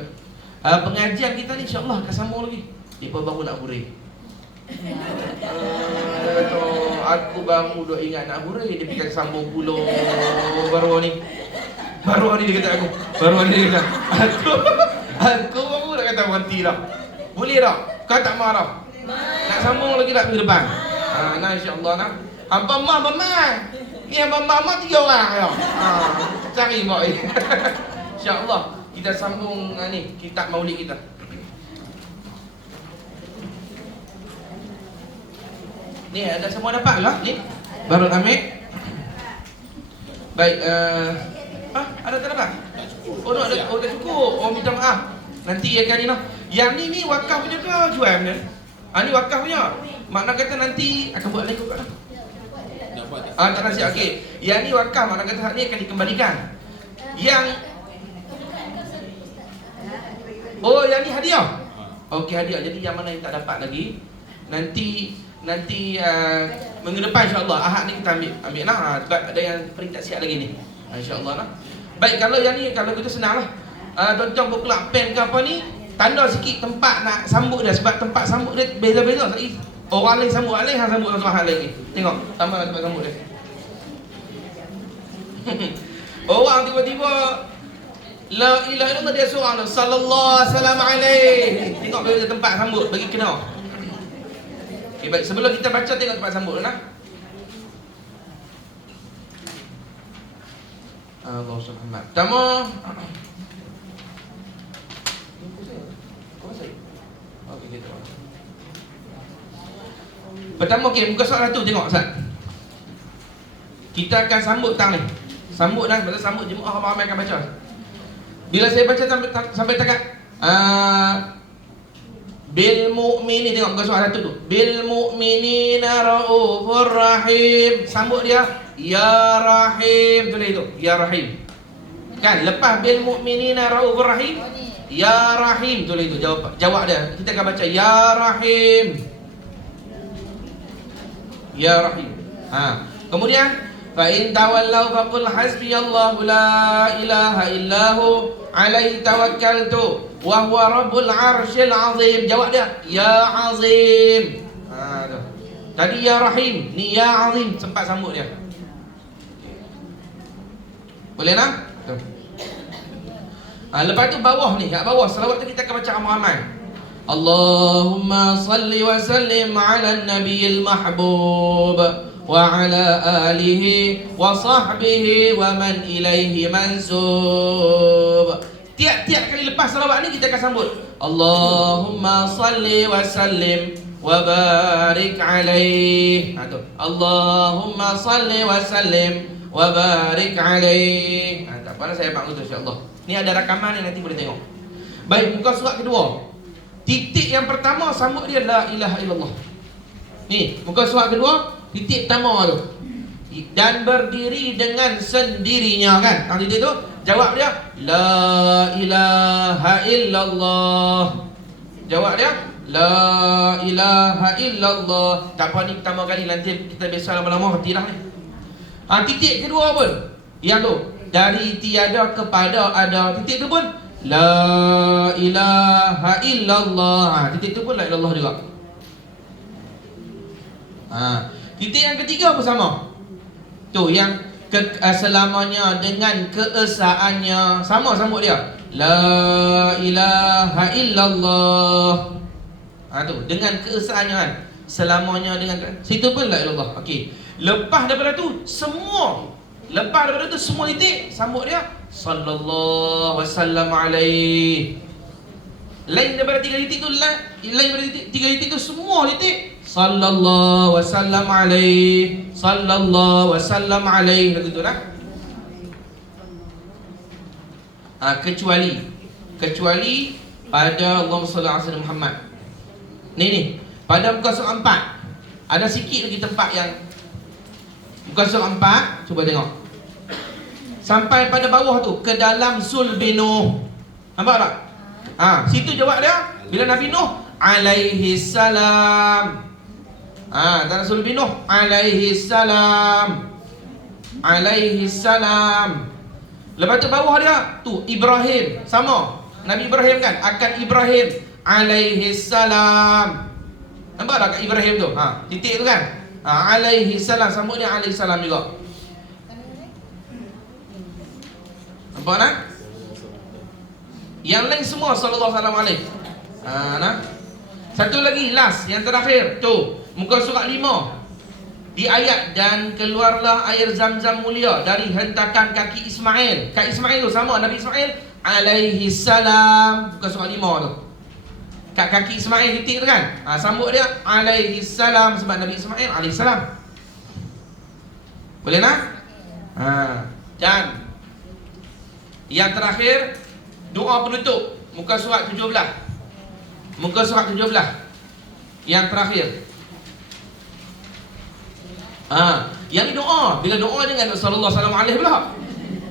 Pengajian kita ni insya-Allah akan sambung lagi. Dia baru nak hurai. Aku baru duk ingat nak hurai, dia fikir sambung pula baru ni. Baru ni dia kata aku. Baru ni dia kata. Aku baru nak kata berhenti dah. Boleh tak? Kau tak marah? Nak sambung lagi tak minggu depan? Nah insya-Allah nak. Hampa mah. Ni hampa mah 3 orang ya. Cari boy. Insya-Allah kita sambung ni kitab maulid kita. Ni ada semua dapat ke ni? Baru ambil. Baik, ada tak dapat? Dah cukup. Minta maaf. Nanti ya kali noh. Yang ni wakaf punya ke jual punya? Ni wakaf punya. Makna kata nanti akan buat lagi kot dah. Tak nasihat. Okey. Yang ni wakaf, makna kata ni akan dikembalikan. Yang yang ni hadiah. Okey, hadiah. Jadi yang mana yang tak dapat lagi, nanti minggu depan insya-Allah Ahad ni kita ambil lah. Sebab ada yang paling tak siap lagi ni. Insya-Allah lah. Baik, kalau yang ni kalau kita senanglah. Tuan-tuan buka pen ke apa ni, tanda sikit tempat nak sambut dia. Sebab tempat sambut dia beza-beza. Orang lain sambut, hang sambut sama hal lagi. Tengok, tambah tempat sambut dia. Orang tiba-tiba la ilaha illallah dia seorang tu, sallallahu alaihi. Tengok beza tempat sambut, bagi kena. Okay, baik, sebelum kita baca tengok tempat sambut dulu lah. Allah Subhanahu. Pertama, Pertama muka surat 1 tengok Ustaz. Kita akan sambut tang ni. Sambut dah, bila sambut jemaah ramai akan baca. Bila saya baca sampai takat bil mu'minin, tengok muka surat 1 tu. Bil mu'minina raufur rahim. Sambut dia ya rahim, tulis itu ya rahim. Kan lepas bil mu'minina raufur rahim, ya rahim, tulis itu jawab dia. Kita akan baca ya rahim. Ya rahim. Kemudian fa in tawallau faqul hasbiyallahu la ilaha illahu alaihi tawakkaltu wa huwa rabbul arsyil azim. Jawab dia ya azim. Tu. Tadi ya rahim, ni ya azim, sempat sambut dia. Boleh nak? Lepas tu bawah ni, kat bawah selawat tu kita akan baca ramai-ramai. Allahumma salli wa sallim ala nabiyil mahbub wa ala alihi wa sahbihi wa man ilaihi mansub. Tiap-tiap kali lepas salawat ni kita akan sambut Allahumma salli wa sallim wa barik alaih. Tu. Allahumma salli wa sallim wa barik alaih. Tak apa, saya bangun tu insya-Allah. Ni ada rakaman ni, nanti boleh tengok. Baik, muka surat kedua. Titik yang pertama sambut dia la ilaha illallah. Ni, muka surat kedua, titik pertama tu. Dan berdiri dengan sendirinya, kan? Titik tu jawab dia la ilaha illallah. Jawab dia la ilaha illallah. Tak apa, ni pertama kali, nanti kita biasa lama-lama hatilah ni. Titik kedua pun yang tu, dari tiada kepada ada. Titik tu pun la ilaha illallah. Titik tu pun la ilallah juga. Titik yang ketiga pun sama. Tu yang selamanya dengan keesaannya. Sama sambut dia la ilaha illallah. Tu dengan keesaannya, kan, selamanya dengan situ pun la ilallah. Okey. Lepas daripada tu semua titik sambut dia sallallahu wasallam alaihi. Lain daripada 3 titik tu, lain daripada 3 titik tu, semua titik sallallahu wasallam alaihi, sallallahu wasallam alaihi, begitu lah. Kecuali pada Allahumma salli ala sayyidina Muhammad. Ni pada muka surat 4 ada sikit lagi tempat yang muka surat 4, cuba tengok. Sampai pada bawah tu, ke dalam sulbi Nuh. Nampak tak? Situ jawab dia bila Nabi Nuh alaihi salam. Dalam sulbi Nuh alaihi salam. Alaihi salam. Lepas tu bawah dia tu Ibrahim, sama. Nabi Ibrahim, kan, akan Ibrahim alaihi salam. Nampak tak kat Ibrahim tu? Titik tu, kan? Alaihi salam, sambut dia alaihi salam juga. Nampak tak? Yang lain semua sallallahu alaihi wasallam. Satu lagi, last, yang terakhir tu, muka surat 5. Di ayat dan keluarlah air zam-zam mulia dari hentakan kaki Ismail. Kaki Ismail tu sama, Nabi Ismail alaihi salam. Muka surat 5 tu, kat kaki Ismail titik tu, kan, sambut dia alaihi salam, sebab Nabi Ismail alaihi salam. Boleh nak? Dan yang terakhir, doa penutup, muka surat 17. Muka surat 17 yang terakhir. Yang ni doa. Bila doa jangan sallallahu alaihi wasallam pula.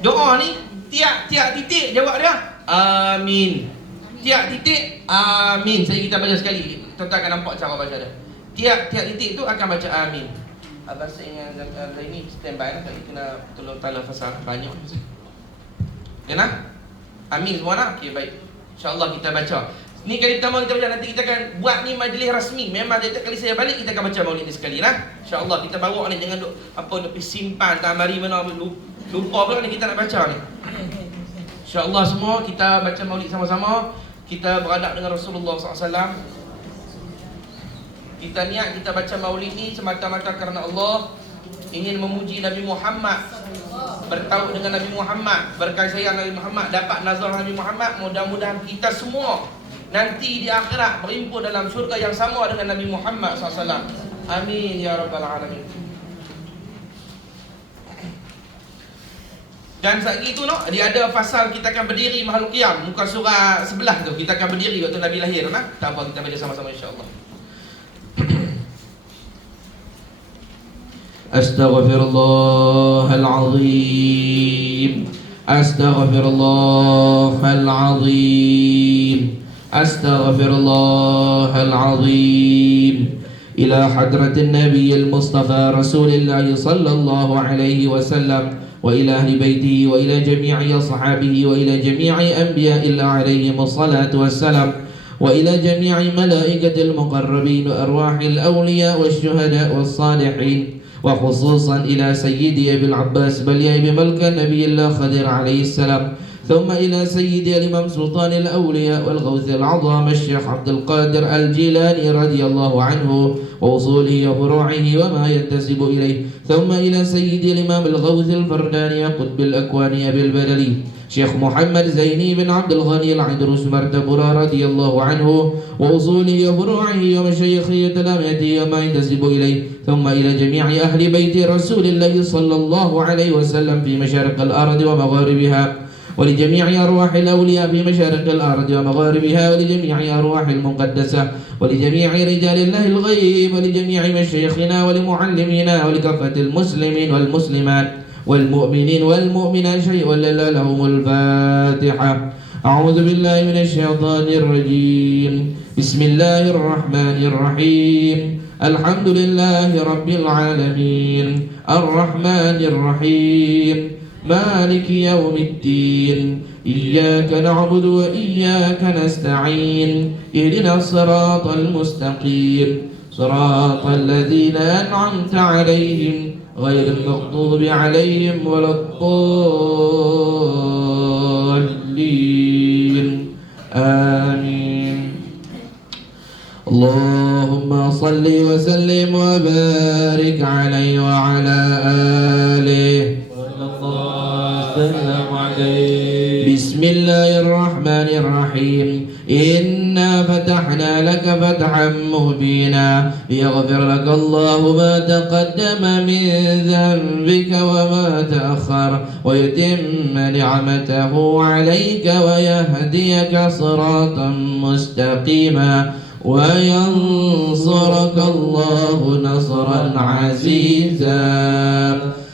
Doa ni tiap titik jawab dia amin. Tiap titik amin. Kita baca sekali, tuan-tuan akan nampak cara baca dia. Tiap titik tu akan baca amin. Abang saya dengan ini standby lah, tak kena tolong tala fasal banyak. Kena? Amin semua nak? Okey, baik. InsyaAllah kita baca. Ni kali pertama kita baca, nanti kita akan buat ni majlis rasmi. Memang setiap kali saya balik kita akan baca maulid ni sekali lah. InsyaAllah kita bawa ni, jangan duk simpan tambari mana lupa pula ni kita nak baca ni. InsyaAllah semua kita baca maulid sama-sama. Kita beradab dengan Rasulullah SAW. Kita niat kita baca maulid ni semata-mata kerana Allah ingin memuji Nabi Muhammad, bertaut dengan Nabi Muhammad, berkasih sayang Nabi Muhammad, dapat nazar Nabi Muhammad. Mudah-mudahan kita semua nanti di akhirat berhimpun dalam syurga yang sama dengan Nabi Muhammad SAW. Amin ya rabbal alamin. Dan saat itu no, dia ada fasal kita akan berdiri makhluk qiyam, muka surah sebelah tu kita akan berdiri waktu Nabi lahir nah. Tak apa, kita baca sama-sama insya-Allah. Astaghfirullahal azim. Astaghfirullahal azim. Astaghfirullahal azim. Ila hadratin nabiyil mustafa Rasulillah sallallahu alaihi wasallam وإلى أهل بيته وإلى جميع أصحابه وإلى جميع أنبياء الله عليهم الصلاة والسلام وإلى جميع ملائكة المقربين وأرواح الأولياء والشهداء والصالحين وخصوصا إلى سيدي أبي العباس بليا بملك النبي الله خضر عليه السلام ثم إلى سيدي الإمام سلطان الأولياء والغوث العظام الشيخ عبد القادر الجيلاني رضي الله عنه ووصوله وفروعه وما ينتسب إليه ثم إلى سيدي الإمام الغوث الفرداني قطب الأكوان أبي البدلي شيخ محمد زيني بن عبد الغني العدروس مرتبورا رضي الله عنه ووصوله وفروعه ومشايخه وتلاميذه وما ينتسب إليه ثم إلى جميع أهل بيت رسول الله صلى الله عليه وسلم في مشارق الأرض ومغاربها ولجميع أرواح الأولياء في مشارق الأرض ومغاربها ولجميع أرواح المقدسة ولجميع رجال الله الغيب ولجميع مشايخنا ولمعلمينا ولكافة المسلمين والمسلمات والمؤمنين والمؤمنات شيء ولا لهم الفاتحة. أعوذ بالله من الشيطان الرجيم. بسم الله الرحمن الرحيم. الحمد لله رب العالمين الرحمن الرحيم مالك يوم الدين إياك نعبد وإياك نستعين اهدنا الصراط المستقيم صراط الذين أنعمت عليهم غير المغضوب عليهم ولا الضالين آمين. اللهم صل وسلم وبارك عليه وعلى آله بسم الله الرحمن الرحيم. إنا فتحنا لك فتحا مبينا ليغفر لك الله ما تقدم من ذنبك وما تأخر ويتم نعمته عليك ويهديك صراطا مستقيما وينصرك الله نصرا عزيزا.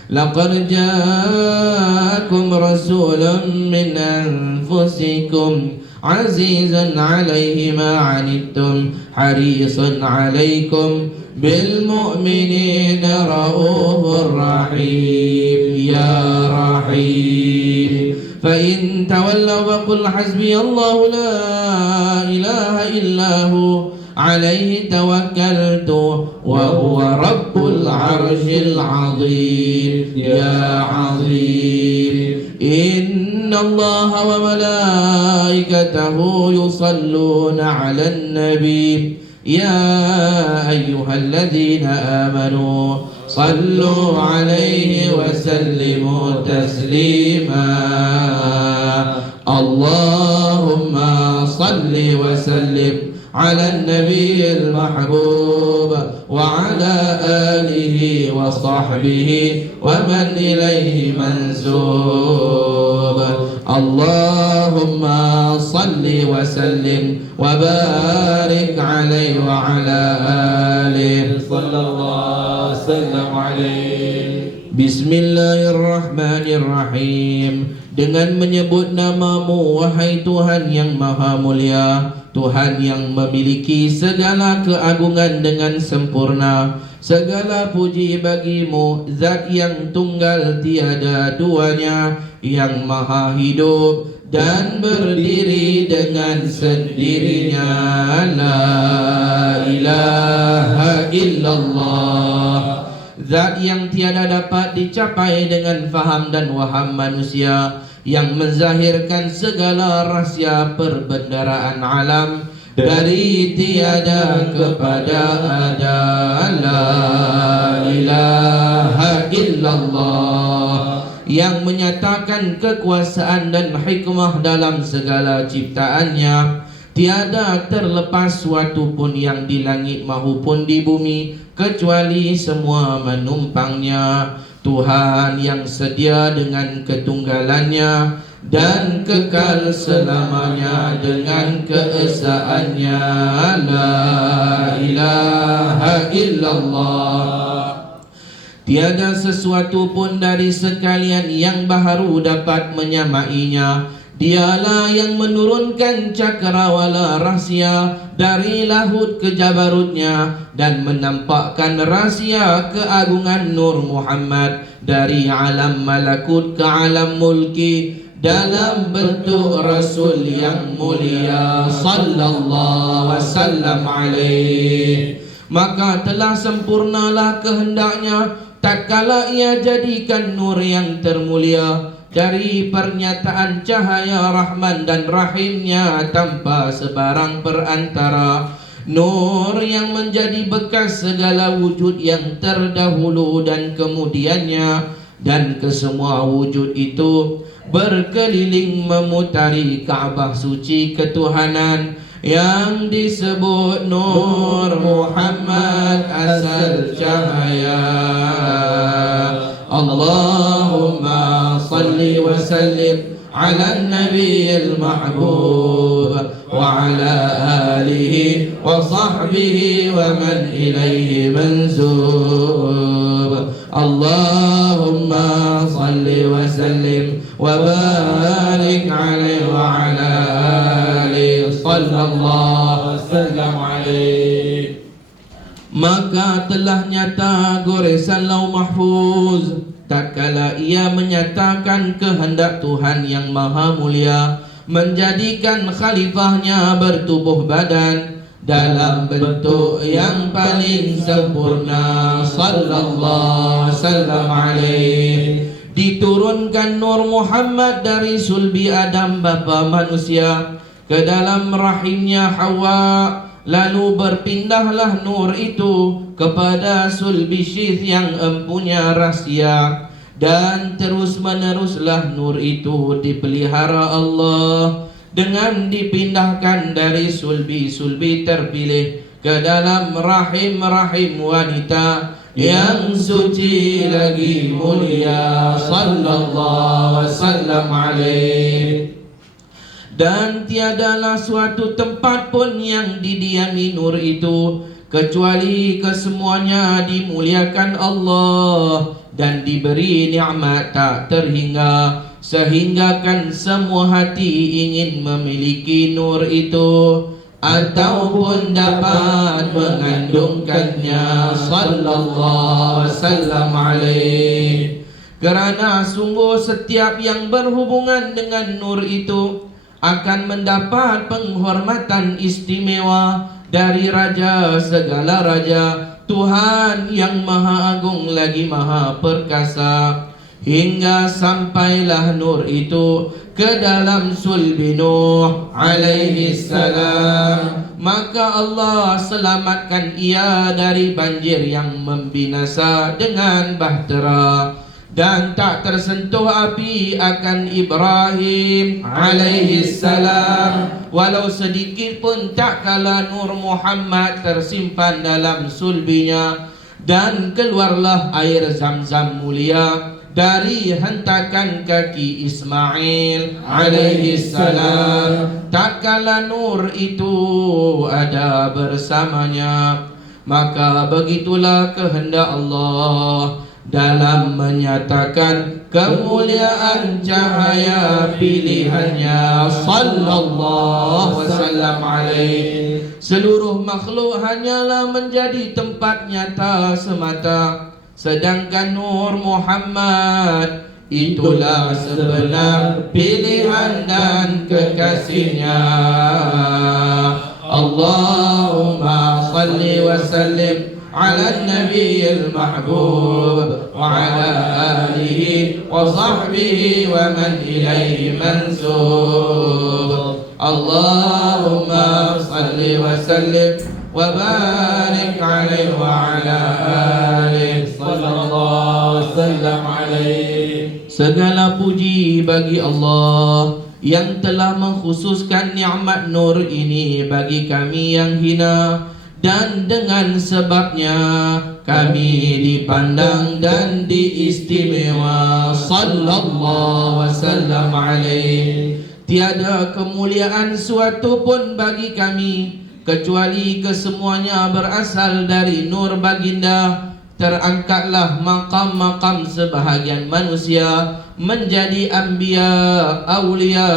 لقد جاءكم رسول من أنفسكم عزيز عليه ما عنتم حريص عليكم بالمؤمنين رؤوف رحيم. يا رحيم فإن تولوا فقل حسبي الله لا إله إلا هو عليه توكلت وهو رب العرش العظيم. يا عظيم إن الله وملائكته يصلون على النبي يا أيها الذين آمنوا صلوا عليه وسلموا تسليما. اللهم صل وسلم على النبي المحبوب وعلى آله وصحبه ومن إليه منسوب. اللهم صل وسلم وبارك عليه وعلى آله صلى الله وسلم عليه. Bismillahirrahmanirrahim. Dengan menyebut namamu wahai Tuhan yang maha mulia, Tuhan yang memiliki segala keagungan dengan sempurna. Segala puji bagimu, Zat yang tunggal tiada duanya, yang maha hidup dan berdiri dengan sendirinya. La ilaha illallah. Zat yang tiada dapat dicapai dengan faham dan waham manusia, yang menzahirkan segala rahsia perbendaraan alam dari tiada kepada ada. La ilaha illallah. Yang menyatakan kekuasaan dan hikmah dalam segala ciptaannya. Tiada terlepas suatu pun yang di langit maupun di bumi, kecuali semua menumpangnya. Tuhan yang sedia dengan ketunggalannya dan kekal selamanya dengan keesaannya. La ilaha illallah. Tiada sesuatu pun dari sekalian yang baharu dapat menyamainya. Dialah yang menurunkan cakrawala rahsia dari lahut ke jabarutnya dan menampakkan rahsia keagungan Nur Muhammad dari alam malakut ke alam mulki dalam bentuk Rasul yang mulia sallallahu wasallam alaih. Maka telah sempurnalah kehendaknya tatkala ia jadikan nur yang termulia dari pernyataan cahaya Rahman dan Rahimnya tanpa sebarang perantara, nur yang menjadi bekas segala wujud yang terdahulu dan kemudiannya, dan kesemua wujud itu berkeliling memutari Kaabah suci ketuhanan yang disebut Nur Muhammad asal cahaya. Allahumma salli wa sallim ala nabiyil mahbub wa ala alihi wa sahbihi wa man ilayhi mansub. Allahumma salli wa sallim wa barik alaihi wa ala alihi sallallahu wasallam alaihi. Maka telah nyata goresan Lauh Mahfuz tatkala ia menyatakan kehendak Tuhan yang maha mulia menjadikan khalifahnya bertubuh badan dalam bentuk yang paling sempurna sallallahu wasallam alaihi. Diturunkan Nur Muhammad dari sulbi Adam bapa manusia ke dalam rahimnya Hawa. Lalu berpindahlah nur itu kepada sulbi Syith yang empunya rahsia, dan terus meneruslah nur itu dipelihara Allah dengan dipindahkan dari sulbi-sulbi terpilih ke dalam rahim-rahim wanita yang suci lagi mulia sallallahu wasallam alaihi. Dan tiadalah suatu tempat pun yang didiami nur itu kecuali kesemuanya dimuliakan Allah dan diberi nikmat tak terhingga, sehinggakan semua hati ingin memiliki nur itu ataupun dapat mengandungkannya sallallahu wasallam alaihi. Kerana sungguh setiap yang berhubungan dengan nur itu akan mendapat penghormatan istimewa dari Raja segala raja, Tuhan yang maha agung lagi maha perkasa, hingga sampailah nur itu ke dalam sulbi Nuh alaihi salam. Maka Allah selamatkan ia dari banjir yang membinasa dengan bahtera, dan tak tersentuh api akan Ibrahim alaihi salam, walau sedikit pun tak kala Nur Muhammad tersimpan dalam sulbinya. Dan keluarlah air Zam-Zam mulia dari hentakan kaki Ismail alaihi salam, tak kala nur itu ada bersamanya. Maka begitulah kehendak Allah dalam menyatakan kemuliaan cahaya pilihannya sallallahu wasallam alaihi. Seluruh makhluk hanyalah menjadi tempat nyata semata, sedangkan Nur Muhammad itulah sebenar pilihan dan kekasihnya. Allahumma salli wa sallim ala nabiyil mahbub wa ala alihi wa sahbihi wa man ilaihi mansub. Allahumma salli wa sallim wa barik alaihi wa ala alihi sallallahu wasallam alaihi. Segala puji bagi Allah yang telah mengkhususkan nikmat nur ini bagi kami yang hina, dan dengan sebabnya kami dipandang dan diistimewa. Sallallahu wasallam alaihi. Tiada kemuliaan suatu pun bagi kami kecuali kesemuanya berasal dari nur baginda. Terangkatlah makam-makam sebahagian manusia menjadi anbiya, aulia,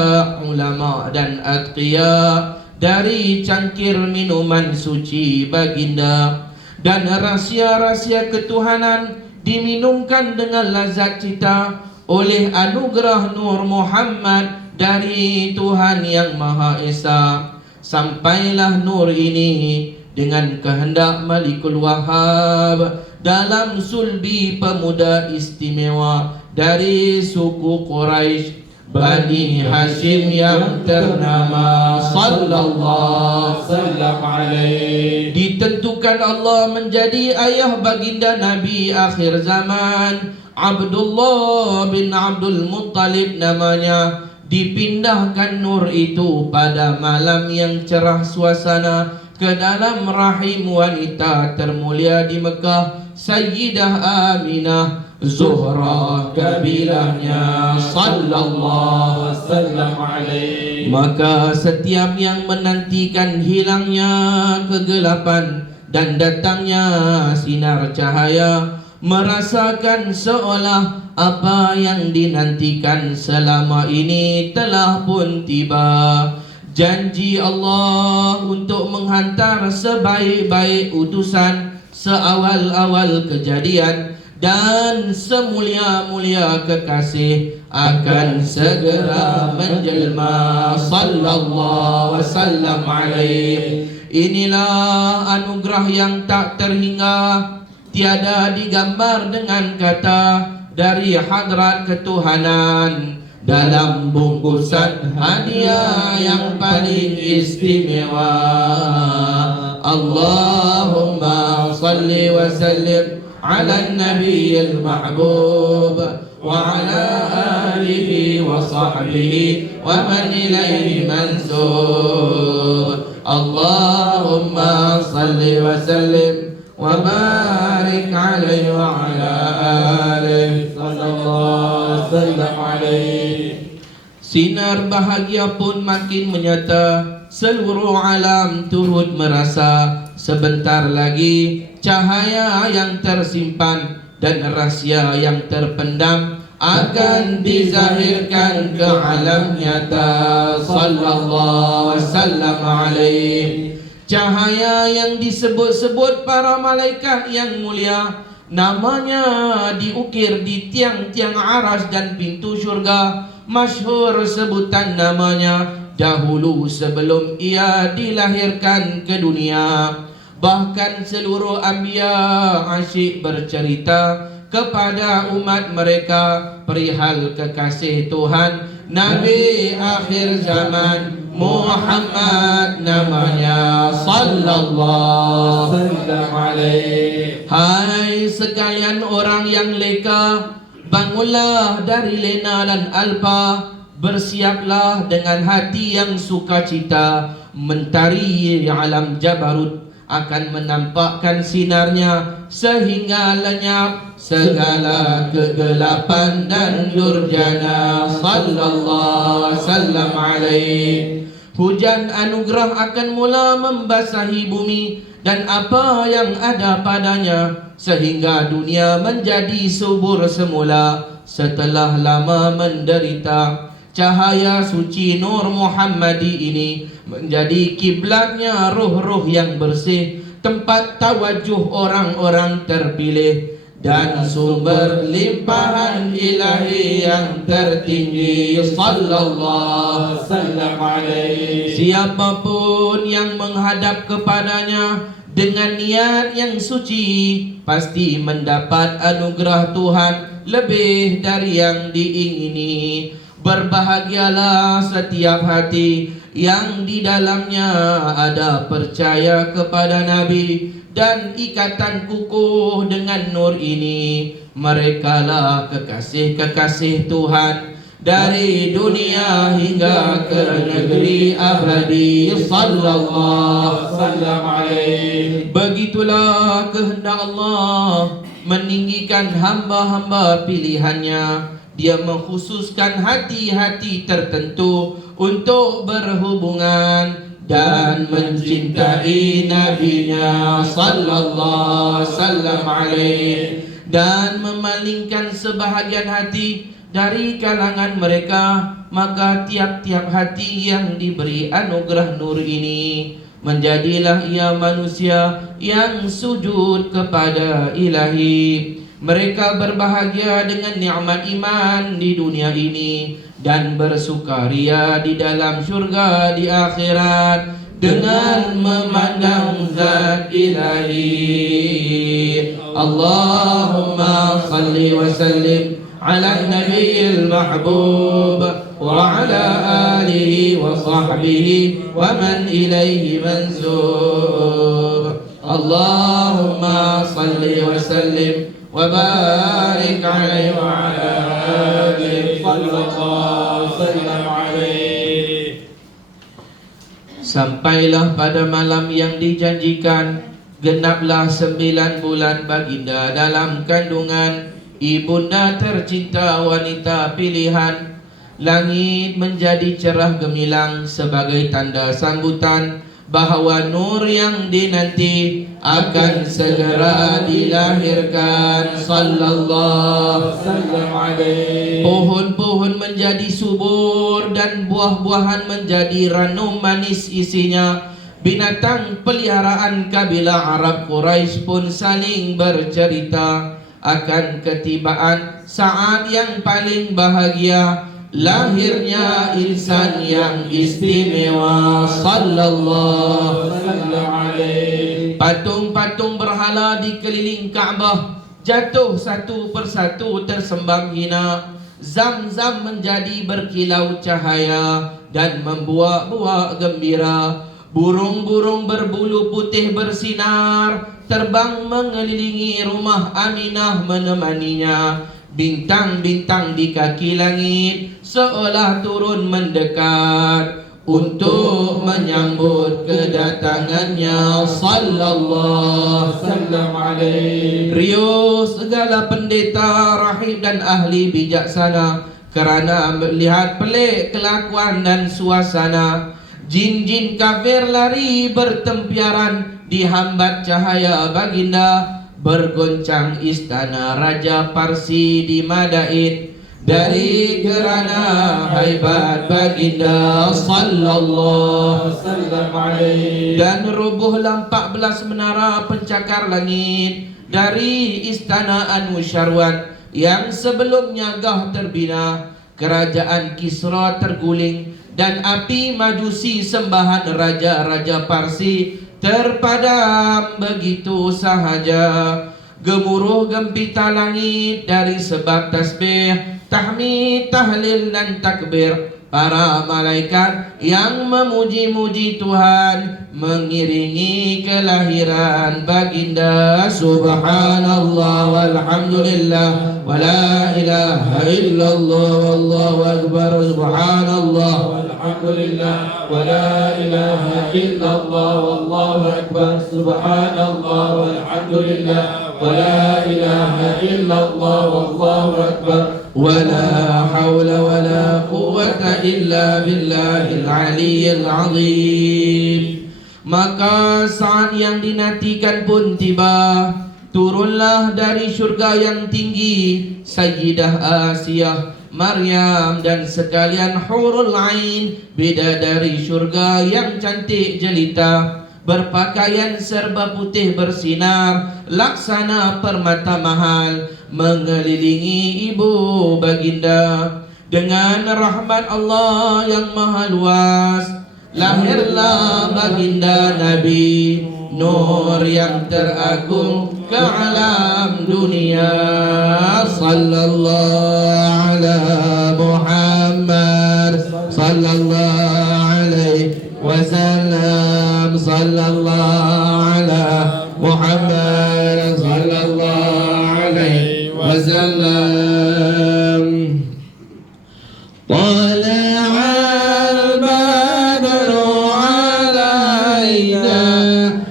ulama dan atqiya dari cangkir minuman suci baginda. Dan rahsia-rahsia ketuhanan diminumkan dengan lazat cita oleh anugerah Nur Muhammad dari Tuhan Yang Maha Esa. Sampailah nur ini dengan kehendak Malikul Wahhab dalam sulbi pemuda istimewa dari suku Quraisy Bani Hashim yang ternama. Sallallahu wasallam alaihi. Ditentukan Allah menjadi ayah baginda Nabi akhir zaman. Abdullah bin Abdul Muttalib namanya. Dipindahkan nur itu pada malam yang cerah suasana ke dalam rahim wanita termulia di Mekah, Sayyidah Aminah Zuhra kabilahnya. Sallallahu wasallam alaihi. Maka setiap yang menantikan hilangnya kegelapan dan datangnya sinar cahaya merasakan seolah apa yang dinantikan selama ini telah pun tiba. Janji Allah untuk menghantar sebaik-baik utusan seawal-awal kejadian dan semulia-mulia kekasih akan segera menjelma. Sallallahu wasallam alaihi. Inilah anugerah yang tak terhingga, tiada digambar dengan kata, dari hadrat ketuhanan dalam bungkusan hadiah yang paling istimewa. Allahumma salli wa sallim ala nabiyil mahbub wa ala alihi wa sahbihi wa man ilaihi mansub. Allahumma salli wa sallim wa barik alaihi wa ala alihi sallallahu wasallam alaihi. Sinar bahagia pun makin menyata, seluruh alam turut merasa sebentar lagi cahaya yang tersimpan dan rahsia yang terpendam akan dizahirkan ke alam nyata. Sallallahu wasallam alaihi. Cahaya yang disebut-sebut para malaikat yang mulia, namanya diukir di tiang-tiang aras dan pintu syurga. Masyhur sebutan namanya dahulu sebelum ia dilahirkan ke dunia. Bahkan seluruh anbiya asyik bercerita kepada umat mereka perihal kekasih Tuhan Nabi akhir zaman Muhammad namanya. Sallallahu alaihi. Hai sekalian orang yang leka, bangunlah dari lena dan alpa, bersiaplah dengan hati yang sukacita. Mentari alam Jabarut akan menampakkan sinarnya sehingga lenyap segala kegelapan dan durjana. Sallallahu wasallam alaihi. Hujan anugerah akan mula membasahi bumi dan apa yang ada padanya, sehingga dunia menjadi subur semula setelah lama menderita. Cahaya suci Nur Muhammadi ini menjadi kiblatnya ruh-ruh yang bersih, tempat tawajuh orang-orang terpilih dan sumber limpahan ilahi yang tertinggi. Sallallahu wasallam alaihi. Siapapun yang menghadap kepadanya dengan niat yang suci pasti mendapat anugerah Tuhan lebih dari yang diingini. Berbahagialah setiap hati yang di dalamnya ada percaya kepada Nabi dan ikatan kukuh dengan nur ini. Merekalah kekasih-kekasih Tuhan dari dunia hingga ke negeri abadi. Sallallahu sallam alaihi. Begitulah kehendak Allah meninggikan hamba-hamba pilihannya. Dia mengkhususkan hati-hati tertentu untuk berhubungan dan mencintai nabinya sallallahu sallam alaihi, dan memalingkan sebahagian hati dari kalangan mereka. Maka tiap-tiap hati yang diberi anugerah nur ini, menjadilah ia manusia yang sujud kepada ilahi. Mereka berbahagia dengan nikmat iman di dunia ini dan bersukaria di dalam syurga di akhirat dengan memandang zat ilahi. Allahumma salli wa sallim ala nabiyil mahbub wa ala alihi wa sahbihi wa man ilaihi mansub. Allahumma salli wa sallim wa barik alaihi wa ala alihi sallallahu sallam alaihi. Sampailah pada malam yang dijanjikan, genaplah 9 bulan baginda dalam kandungan, ibunda tercinta wanita pilihan. Langit menjadi cerah gemilang sebagai tanda sambutan bahawa nur yang dinanti akan segera dilahirkan. Sallallahu sallam alaihi. Pohon-pohon menjadi subur dan buah-buahan menjadi ranum manis isinya. Binatang peliharaan kabilah Arab Quraisy pun saling bercerita akan ketibaan saat yang paling bahagia, lahirnya insan yang istimewa. Sallallahu alaihi. Patung-patung berhala di keliling Kaabah jatuh satu persatu tersembam hina. Zam-zam menjadi berkilau cahaya dan membuak-buak gembira. Burung-burung berbulu putih bersinar terbang mengelilingi rumah Aminah menemaninya. Bintang-bintang di kaki langit seolah turun mendekat untuk menyambut kedatangannya. Sallallahu sallam alaihi. Riuh segala pendeta, rahib dan ahli bijaksana kerana melihat pelik kelakuan dan suasana. Jin-jin kafir lari bertempiaran dihambat cahaya baginda. Bergoncang istana Raja Parsi di Madain dari kerana haibat baginda. Sallallahu sallam alaihi. Dan rubuhlah 14 menara pencakar langit dari istana Anusyarwan yang sebelumnya gah terbina. Kerajaan Kisra terguling dan api majusi sembahan raja-raja Parsi terpadam begitu sahaja. Gemuruh gempita langit dari sebab tasbih, tahmid, tahlil dan takbir. Para malaikat yang memuji-muji Tuhan mengiringi kelahiran baginda. Subhanallah walhamdulillah wa la ilaha illallah wallahu akbar. Subhanallah walhamdulillah wa la ilaha illallah wallahu akbar. Subhanallah walhamdulillah wa la ilaha illallah wallahu akbar. Wala hawla wala quwwata illa billahil aliyyil azim. Maka saat yang dinantikan pun tiba. Turunlah dari syurga yang tinggi Sayyidah Asiyah, Maryam dan sekalian hurul ain, bidadari syurga yang cantik jelita, berpakaian serba putih bersinar laksana permata mahal, mengelilingi ibu baginda. Dengan rahmat Allah yang maha luas, lahirlah baginda Nabi, nur yang teragung ke alam dunia. Sallallahu ala Muhammad sallallahu alaihi wasallam. Sallallahu ala Muhammad sallallahu alaihi wasallam. طلع البدر علينا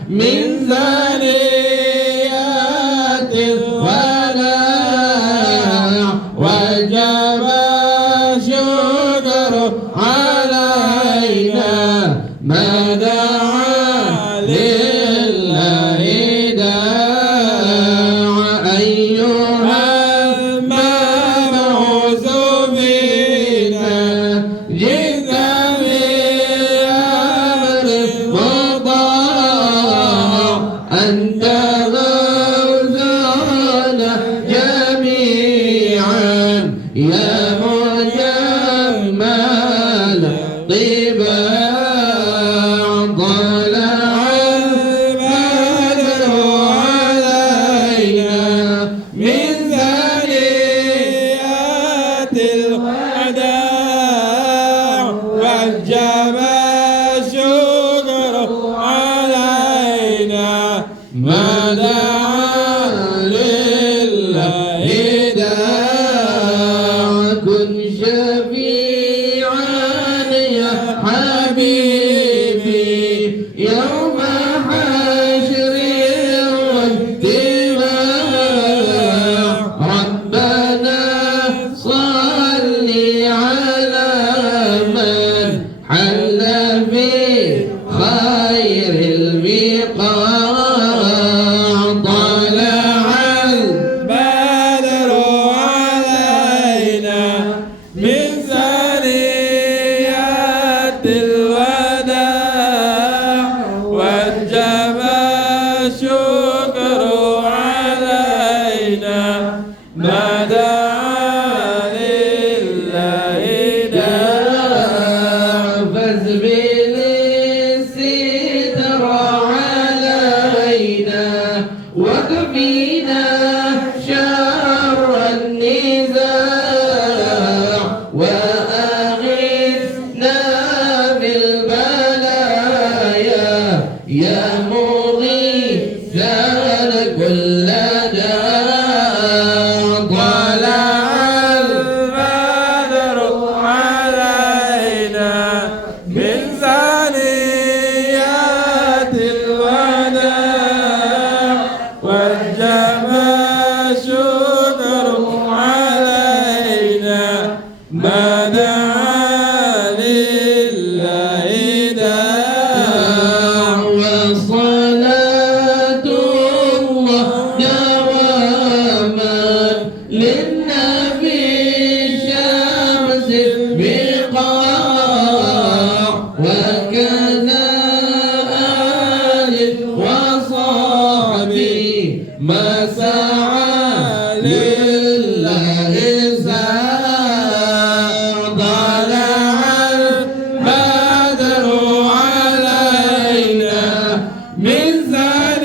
من ثنيات الوداع وجب الشكر علينا ما دعا لله داع أيها المبعوث فينا جئت بأمر مطاع أنت غوثنا جميعا يا مجمل طباع طلع البدر علينا من ثنيات الوداع وجب الشكر علينا ما دعا لله داع كن شفيعا يا حبيبي يوم حشر واتباع ربنا صل على من حل في خير البقاع طلع البدر علينا من ثنيات الوداع وجب الشكر علينا ما دعا لله داع فاسبل الستر علينا وكفينا شر النزاع وأغثنا بالبلايا يا مغيثا كل داع طلع البدر علينا من ثنيات الوداع وجب الشكر علينا ما دعا لله داع وصلاة الله دواما للنبي شمس البقاع وكذا آل وصحبه ما سعى لله ساع طلع البدر علينا من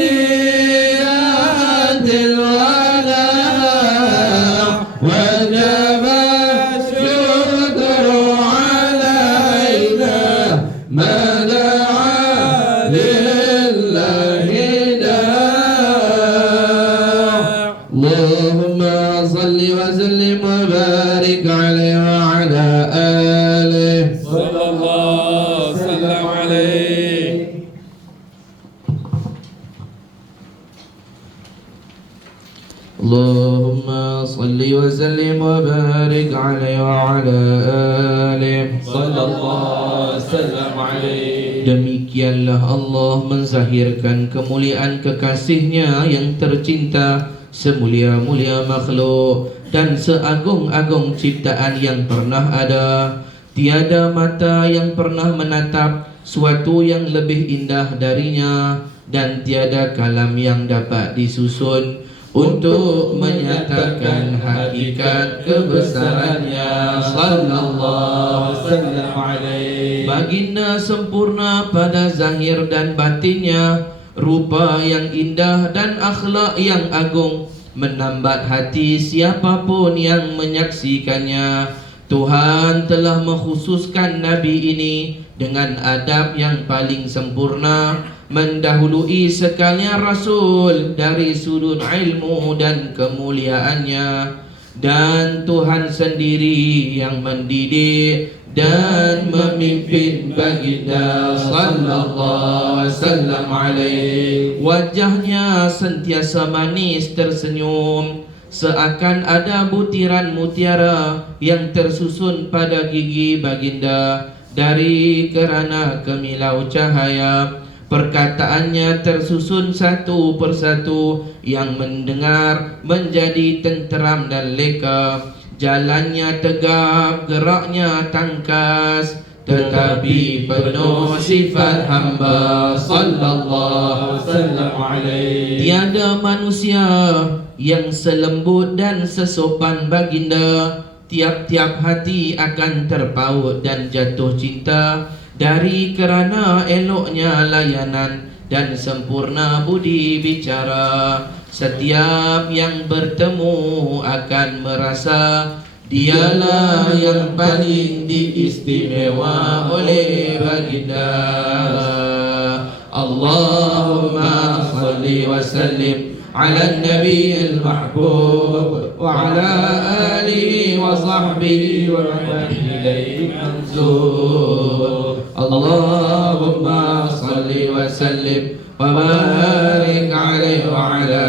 ثنيات الوداع وجب الشكر علينا ما دعا لله داع اللهم صل وسلم وبارك عليه وعلى آله صلى الله وسلم عليه. اللهم صل وسلم وبارك عليه وعلى آله صلى الله وسلم عليه. Demikianlah Allah menzahirkan kemuliaan kekasihnya yang tercinta, semulia-mulia makhluk dan seagung-agung ciptaan yang pernah ada. Tiada mata yang pernah menatap suatu yang lebih indah darinya, dan tiada kalam yang dapat disusun untuk menyatakan hakikat kebesarannya. Sallallahu wasallam alaihi. Baginda sempurna pada zahir dan batinnya, rupa yang indah dan akhlak yang agung, menambat hati siapapun yang menyaksikannya. Tuhan telah mengkhususkan Nabi ini dengan adab yang paling sempurna, mendahului sekalian Rasul dari sudut ilmu dan kemuliaannya. dan Tuhan sendiri yang mendidik dan memimpin baginda sallallahu wasallam alaihi. Wajahnya sentiasa manis tersenyum, seakan ada butiran mutiara yang tersusun pada gigi baginda dari kerana kemilau cahaya. Perkataannya tersusun satu persatu, yang mendengar menjadi tenteram dan leka. Jalannya tegap, geraknya tangkas, tetapi penuh sifat hamba sallallahu wasallam alaihi. Tiada manusia yang selembut dan sesopan baginda. Tiap-tiap hati akan terpaut dan jatuh cinta dari kerana eloknya layanan dan sempurna budi bicara. Setiap yang bertemu akan merasa dialah yang paling diistimewa oleh baginda. Allahumma salli wa sallim ala nabiyil mahbub wa ala alihi wa sahbihi wa man ilayhi mansub. Allahumma salli wa sallim wa barik alaihi wa ala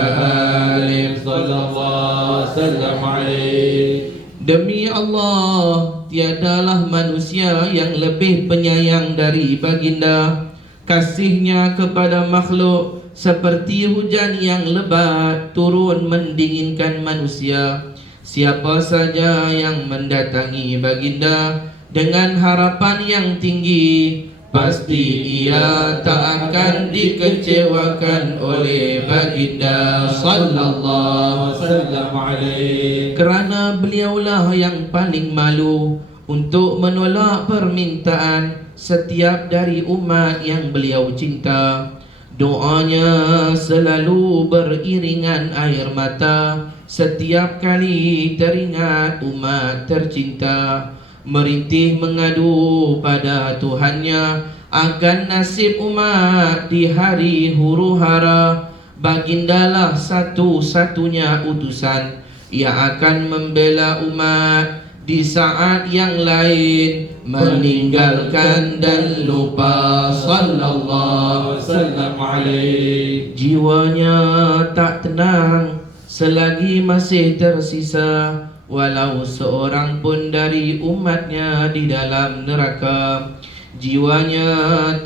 alihi sallallahu wasallam alaihi. Demi Allah, tiadalah manusia yang lebih penyayang dari baginda. Kasihnya kepada makhluk seperti hujan yang lebat turun mendinginkan manusia. Siapa saja yang mendatangi baginda dengan harapan yang tinggi, pasti ia tak akan dikecewakan oleh baginda sallallahu wasallam alaihi. Kerana beliaulah yang paling malu untuk menolak permintaan setiap dari umat yang beliau cinta. Doanya selalu beriringan air mata setiap kali teringat umat tercinta. Merintih mengadu pada Tuhannya akan nasib umat di hari huru hara. Bagindalah satu-satunya utusan yang akan membela umat di saat yang lain meninggalkan dan lupa sallallahu wasallam alaihi. Jiwanya tak tenang selagi masih tersisa walau seorang pun dari umatnya di dalam neraka. Jiwanya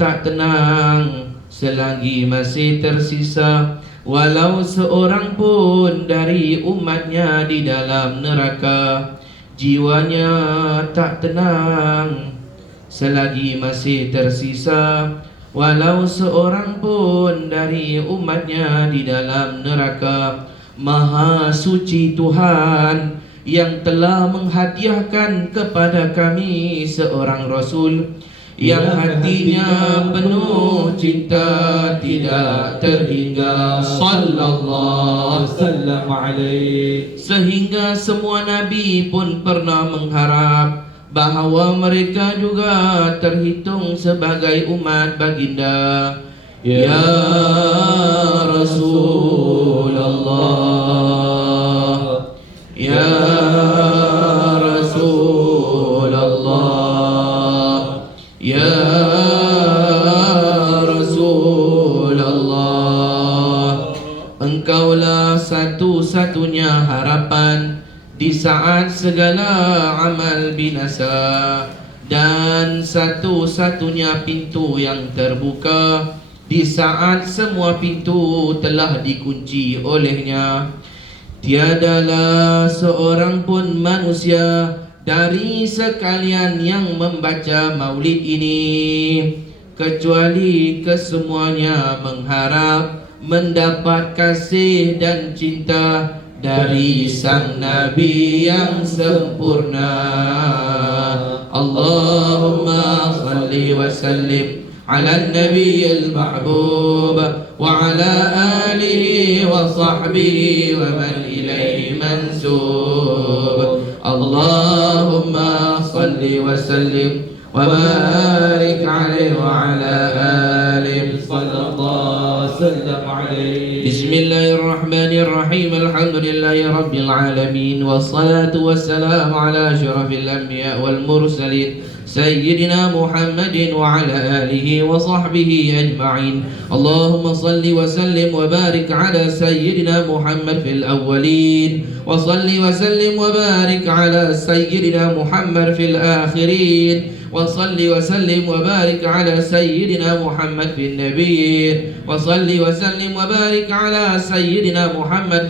tak tenang selagi masih tersisa walau seorang pun dari umatnya di dalam neraka. Jiwanya tak tenang selagi masih tersisa walau seorang pun dari umatnya di dalam neraka. Maha suci Tuhan yang telah menghadiahkan kepada kami seorang Rasul yang hatinya penuh cinta tidak terhingga sallallahu wasallam alaihi. Sehingga semua nabi pun pernah mengharap bahawa mereka juga terhitung sebagai umat baginda. Ya Rasulullah, ya Rasulullah, ya Rasulullah. Engkaulah satu-satunya harapan di saat segala amal binasa, dan satu-satunya pintu yang terbuka di saat semua pintu telah dikunci olehnya. Tiadalah seorang pun manusia dari sekalian yang membaca maulid ini kecuali kesemuanya mengharap mendapat kasih dan cinta dari sang Nabi yang sempurna. Allahumma salli wa sallim ala nabiyil mahbub wa ala alihi wa sahbihi wa man ilaihi mansub. Allahumma salli wa sallim wa barik alaihi wa ala alihi sallallahu wasallam. عليه بسم الله الرحمن الرحيم الحمد لله رب العالمين والصلاة والسلام على أشرف الأنبياء والمرسلين سيدنا محمد وعلى آله وصحبه أجمعين اللهم صل وسلم وبارك على سيدنا محمد في الأولين وصل وسلم وبارك على سيدنا محمد في الآخرين وصل وسلم وبارك على سيدنا محمد في النبيين وصل وسلم وبارك على سيدنا محمد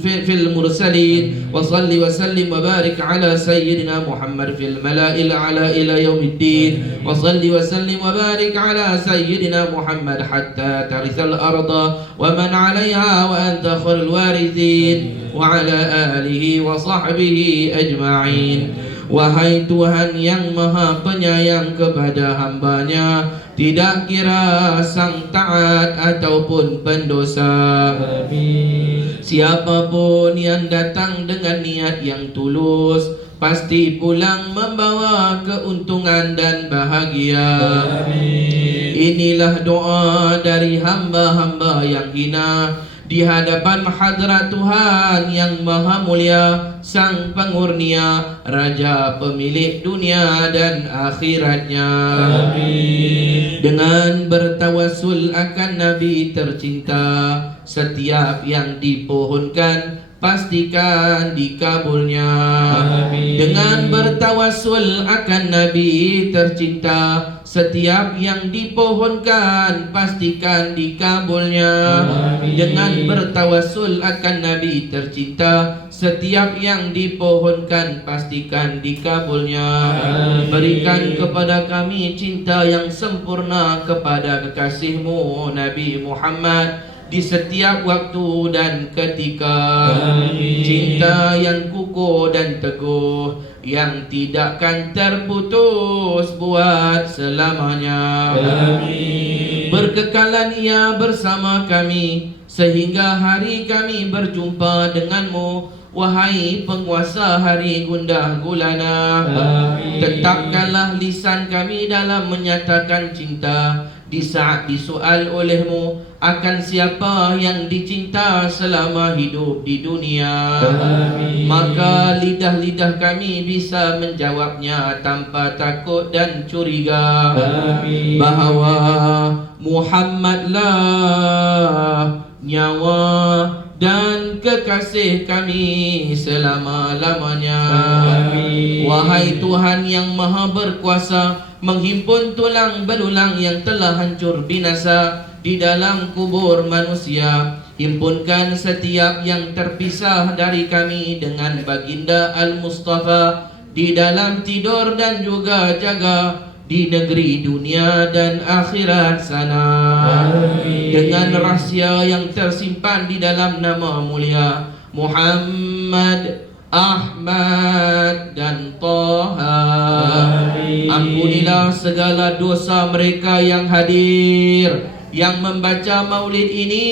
في المرسلين وصل وسلم وبارك على سيدنا محمد في الملأ الأعلى إلى يوم الدين وصل وسلم وبارك على سيدنا محمد حتى ترث الأرض ومن عليها وأنت خير الوارثين وعلى آله وصحبه أجمعين. Wahai Tuhan yang maha penyayang kepada hambanya, tidak kira sang taat ataupun pendosa. Siapapun yang datang dengan niat yang tulus, pasti pulang membawa keuntungan dan bahagia. Inilah doa dari hamba-hamba yang hina di hadapan hadrat Tuhan yang maha mulia, sang pengurnia, raja pemilik dunia dan akhiratnya. Amin. Dengan bertawassul akan Nabi tercinta, setiap yang dipohonkan pastikan dikabulnya. Amin. Dengan bertawassul akan Nabi tercinta, setiap yang dipohonkan pastikan dikabulnya. Amin. Dengan bertawassul akan Nabi tercinta, setiap yang dipohonkan pastikan dikabulnya. Amin. Berikan kepada kami cinta yang sempurna kepada kekasih-Mu Nabi Muhammad di setiap waktu dan ketika. Amin. Cinta yang kukuh dan teguh, yang tidak akan terputus buat selamanya. Amin. Berkekalan ia bersama kami sehingga hari kami berjumpa denganmu, wahai penguasa hari gundah gulana. Amin. Tetapkanlah lisan kami dalam menyatakan cinta di saat disoal olehmu akan siapa yang dicinta selama hidup di dunia. Amin. Maka lidah-lidah kami bisa menjawabnya tanpa takut dan curiga. Amin. Bahawa Muhammadlah nyawa dan kekasih kami selama-lamanya. Amin. Wahai Tuhan yang maha berkuasa, menghimpun tulang belulang yang telah hancur binasa di dalam kubur manusia, himpunkan setiap yang terpisah dari kami dengan baginda Al-Mustafa di dalam tidur dan juga jaga di negeri dunia dan akhirat sana. Amin. Dengan rahsia yang tersimpan di dalam nama mulia Muhammad, Ahmad dan Taha. Amin. Ampunilah segala dosa mereka yang hadir, yang membaca maulid ini,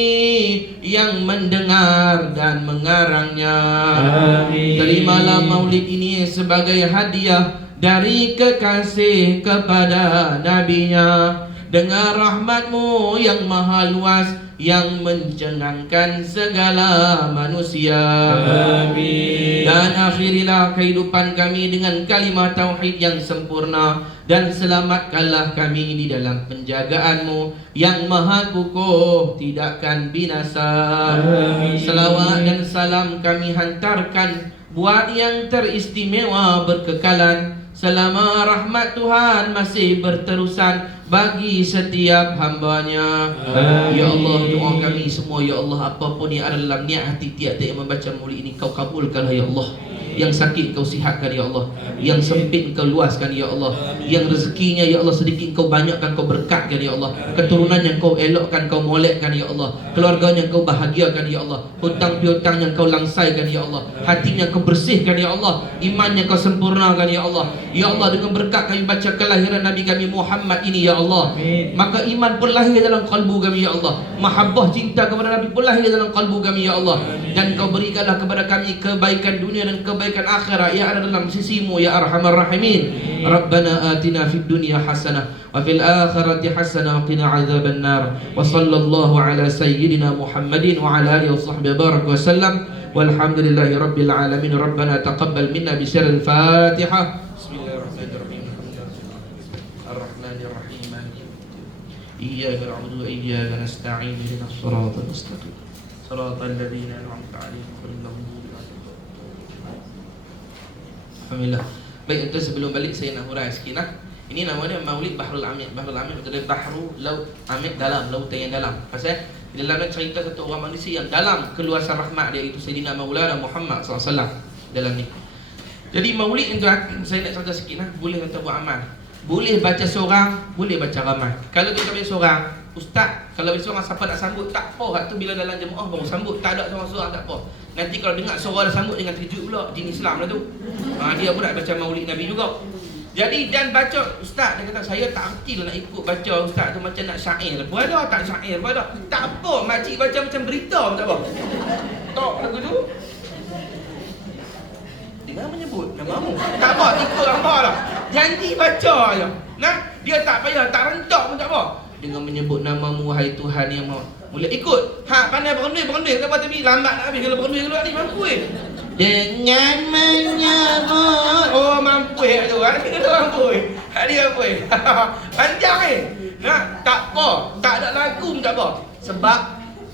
yang mendengar dan mengarangnya. Amin. Terimalah maulid ini sebagai hadiah dari kekasih kepada nabinya, dengan rahmatmu yang maha luas yang mencengangkan segala manusia. Amin. Dan akhirilah kehidupan kami dengan kalimat tauhid yang sempurna, dan selamatkanlah kami di dalam penjagaanmu yang maha kukuh, tidak akan binasa. Amin. Selawat dan salam kami hantarkan buat yang teristimewa berkekalan selama rahmat Tuhan masih berterusan bagi setiap hamba-Nya. Amin. Ya Allah, doa kami semua, ya Allah, apapun yang ada dalam niat hati tiap-tiap yang membaca maulid ini, Kau kabulkanlah ya Allah. Yang sakit Kau sihatkan ya Allah. Yang sempit Kau luaskan ya Allah. Yang rezekinya ya Allah sedikit Kau banyakkan, Kau berkatkan ya Allah. Keturunan yang Kau elokkan, Kau molekkan ya Allah. Keluarganya Kau bahagiakan ya Allah. Hutang piutang yang Kau langsaikan ya Allah. Hatinya Kau bersihkan ya Allah. Imannya Kau sempurnakan ya Allah. Ya Allah, dengan berkat kami baca kelahiran Nabi kami Muhammad ini ya Allah, amin, maka iman pun lahir dalam kalbu kami ya Allah. Mahabbah cinta kepada Nabi pun lahir dalam kalbu kami ya Allah. Amin. Dan Kau berikanlah kepada kami kebaikan dunia dan kebaikan kebaikan akhirat yang ada dalam sisimu ya arhamar rahimin. Rabbana atina fid dunya hasanah wa fil akhirati hasanah wa qina adzaban nar. Wa sallallahu ala sayyidina Muhammadin wa ala alihi wa sahbihi baraka wa sallam. Walhamdulillahi rabbil alamin. Rabbana taqabbal minna bi sirril Fatihah. Bismillahirrahmanirrahim. Ar-Rahmanir Rahim. Iyyaka na'budu wa iyyaka nasta'in. Ihdinas siratal mustaqim. Siratal ladzina an'amta 'alaihim ghairil maghdubi 'alaihim. Alhamdulillah. Baik, itu sebelum balik saya nak hurai sikit lah. Ini namanya Maulid Bahrul Amir. Bahrul Amir itu dari Bahru Laut Amir, dalam, lautan yang dalam. Pasal di dalamnya cerita satu orang manusia yang dalam keluasan rahmat dia, itu Sayyidina Maulana Muhammad SAW dalam ni. Jadi Maulid itu saya nak cerita sikit lah. Boleh kita buat amal. Boleh baca seorang, boleh baca ramai. Kalau kita baca seorang, ustaz, kalau baca seorang siapa nak sambut, tak apa. Hak tu bila dalam jemaah baru sambut. Tak ada seorang-seorang, tak apa. Nanti kalau dengar suara dah sambut, dengan terkejut pula din Islam lah tu. Dia pun nak baca Maulid Nabi juga. Jadi dan baca, ustaz dia kata saya tak erti lah nak ikut baca ustaz tu macam nak syair pun ada, tak syair pun ada. Tak apa, makcik baca macam berita pun tak apa. Tak lagu tu. Dengan menyebut namamu. Tak apa, ikut hamba lah. Janji baca je. Nah, dia tak payah, tak rentak pun tak apa. Dengan menyebut namamu, wahai Tuhan yang maha. Mula ikut. Pandai berunding. Tak apa, tapi lambat nak habis. Kalau berunding keluar ni, mampu dengan menyebut. Oh, mampu tu. Dia mampu Dia mampu panjang Nah, tak apa. Tak ada lagu pun tak apa. Sebab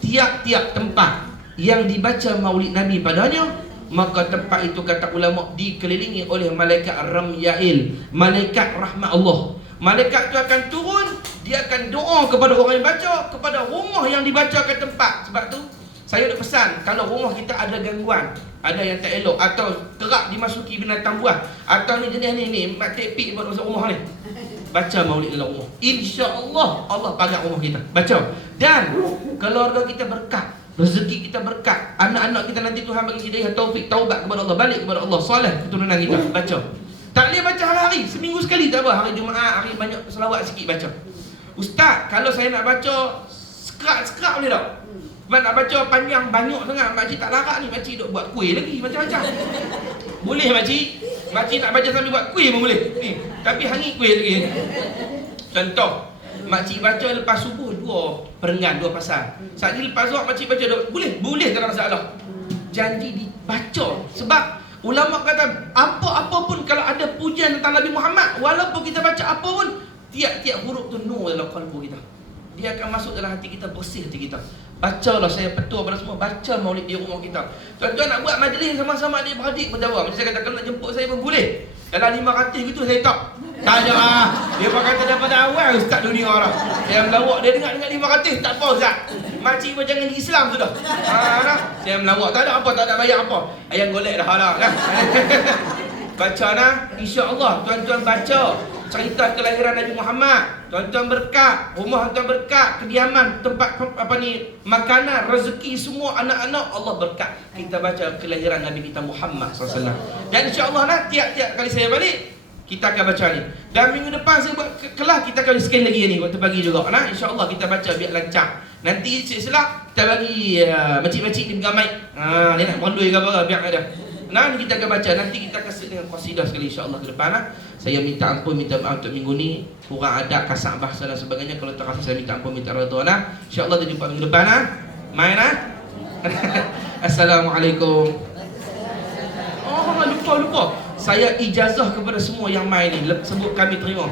tiap-tiap tempat yang dibaca Maulid Nabi padanya, maka tempat itu kata ulama dikelilingi oleh malaikat Ramyail, malaikat rahmat Allah. Malaikat itu akan turun, dia akan doa kepada orang yang baca, kepada rumah yang dibacakan tempat. Sebab tu saya ada pesan, kalau rumah kita ada gangguan, ada yang tak elok, atau kerap dimasuki binatang buas, atau ni jenis ni mak tepik buat masuk rumah ni, baca Maulid dalam rumah, insya-Allah Allah pagar rumah kita. Baca. Dan keluarga kita berkah, rezeki kita berkat, anak-anak kita nanti Tuhan bagi hidayah, taufik, taubat kepada Allah, balik kepada Allah, soleh keturunan kita. Baca. Tak boleh baca hari-hari, seminggu sekali tak apa. Hari Jumaat, hari banyak selawat sikit baca. Ustaz, kalau saya nak baca sekerak boleh tak? Sebab nak baca panjang banyak sangat, makcik tak larat ni, makcik duk buat kuih lagi macam-macam. Boleh makcik? Makcik nak baca sambil buat kuih pun boleh. Ni, tapi hangit kuih lagi. Contoh, makcik baca lepas subuh 2 perenggan, 2 pasal. Saat ni lepas zuhur makcik baca 2. Boleh tak ada masalah. Janji dibaca. Sebab ulama kata apa-apa pun kalau ada pujian tentang Nabi Muhammad, walaupun kita baca apa pun, tiap-tiap huruf tu nur dalam kalbu kita. Dia akan masuk dalam hati kita, bersih hati kita. Bacalah, saya petua pada semua, baca Maulid di rumah kita. Tuan-tuan nak buat majlis sama-sama adik-beradik pun jawab. Macam saya kata, kalau nak jemput saya pun boleh. Dalam 500 gitu saya tak. Tak ada lah. Dia pun kata daripada awal ustaz dunia lah. Saya melawak, dia dengar 500, tak apa ustaz. Makcik pun jangan di Islam sudah. Nah. Saya melawak, tak ada apa, tak ada bayar apa. Ayam golek dah lah. Baca nah, insya-Allah tuan-tuan baca cerita kelahiran Nabi Muhammad. Tuan-tuan berkat, rumah tuan berkat, kediaman, tempat makanan, rezeki semua anak-anak Allah berkat. Kita baca kelahiran Nabi kita Muhammad SAW. Dan insya-Allah nah, tiap-tiap kali saya balik kita akan baca ni. Dan minggu depan saya buat kelas, kita akan sekali lagi ni waktu pagi juga. Nah, insya-Allah kita baca biar lancar. Nanti silap kita bagi makcik-makcik ni pegang mic. Dia nak berandui ke apa biar ada. Nah, kita akan baca. Nanti kita akan dengan qasidah sekali insya-Allah ke depan. Saya minta ampun, minta maaf untuk minggu ni kurang adab, kasar bahasa dan sebagainya. Kalau tak saya minta ampun, minta redha. Insya-Allah kita jumpa minggu depan. Main Assalamualaikum. Oh, lupa. Saya ijazah kepada semua yang main ni. Sebut kami terima.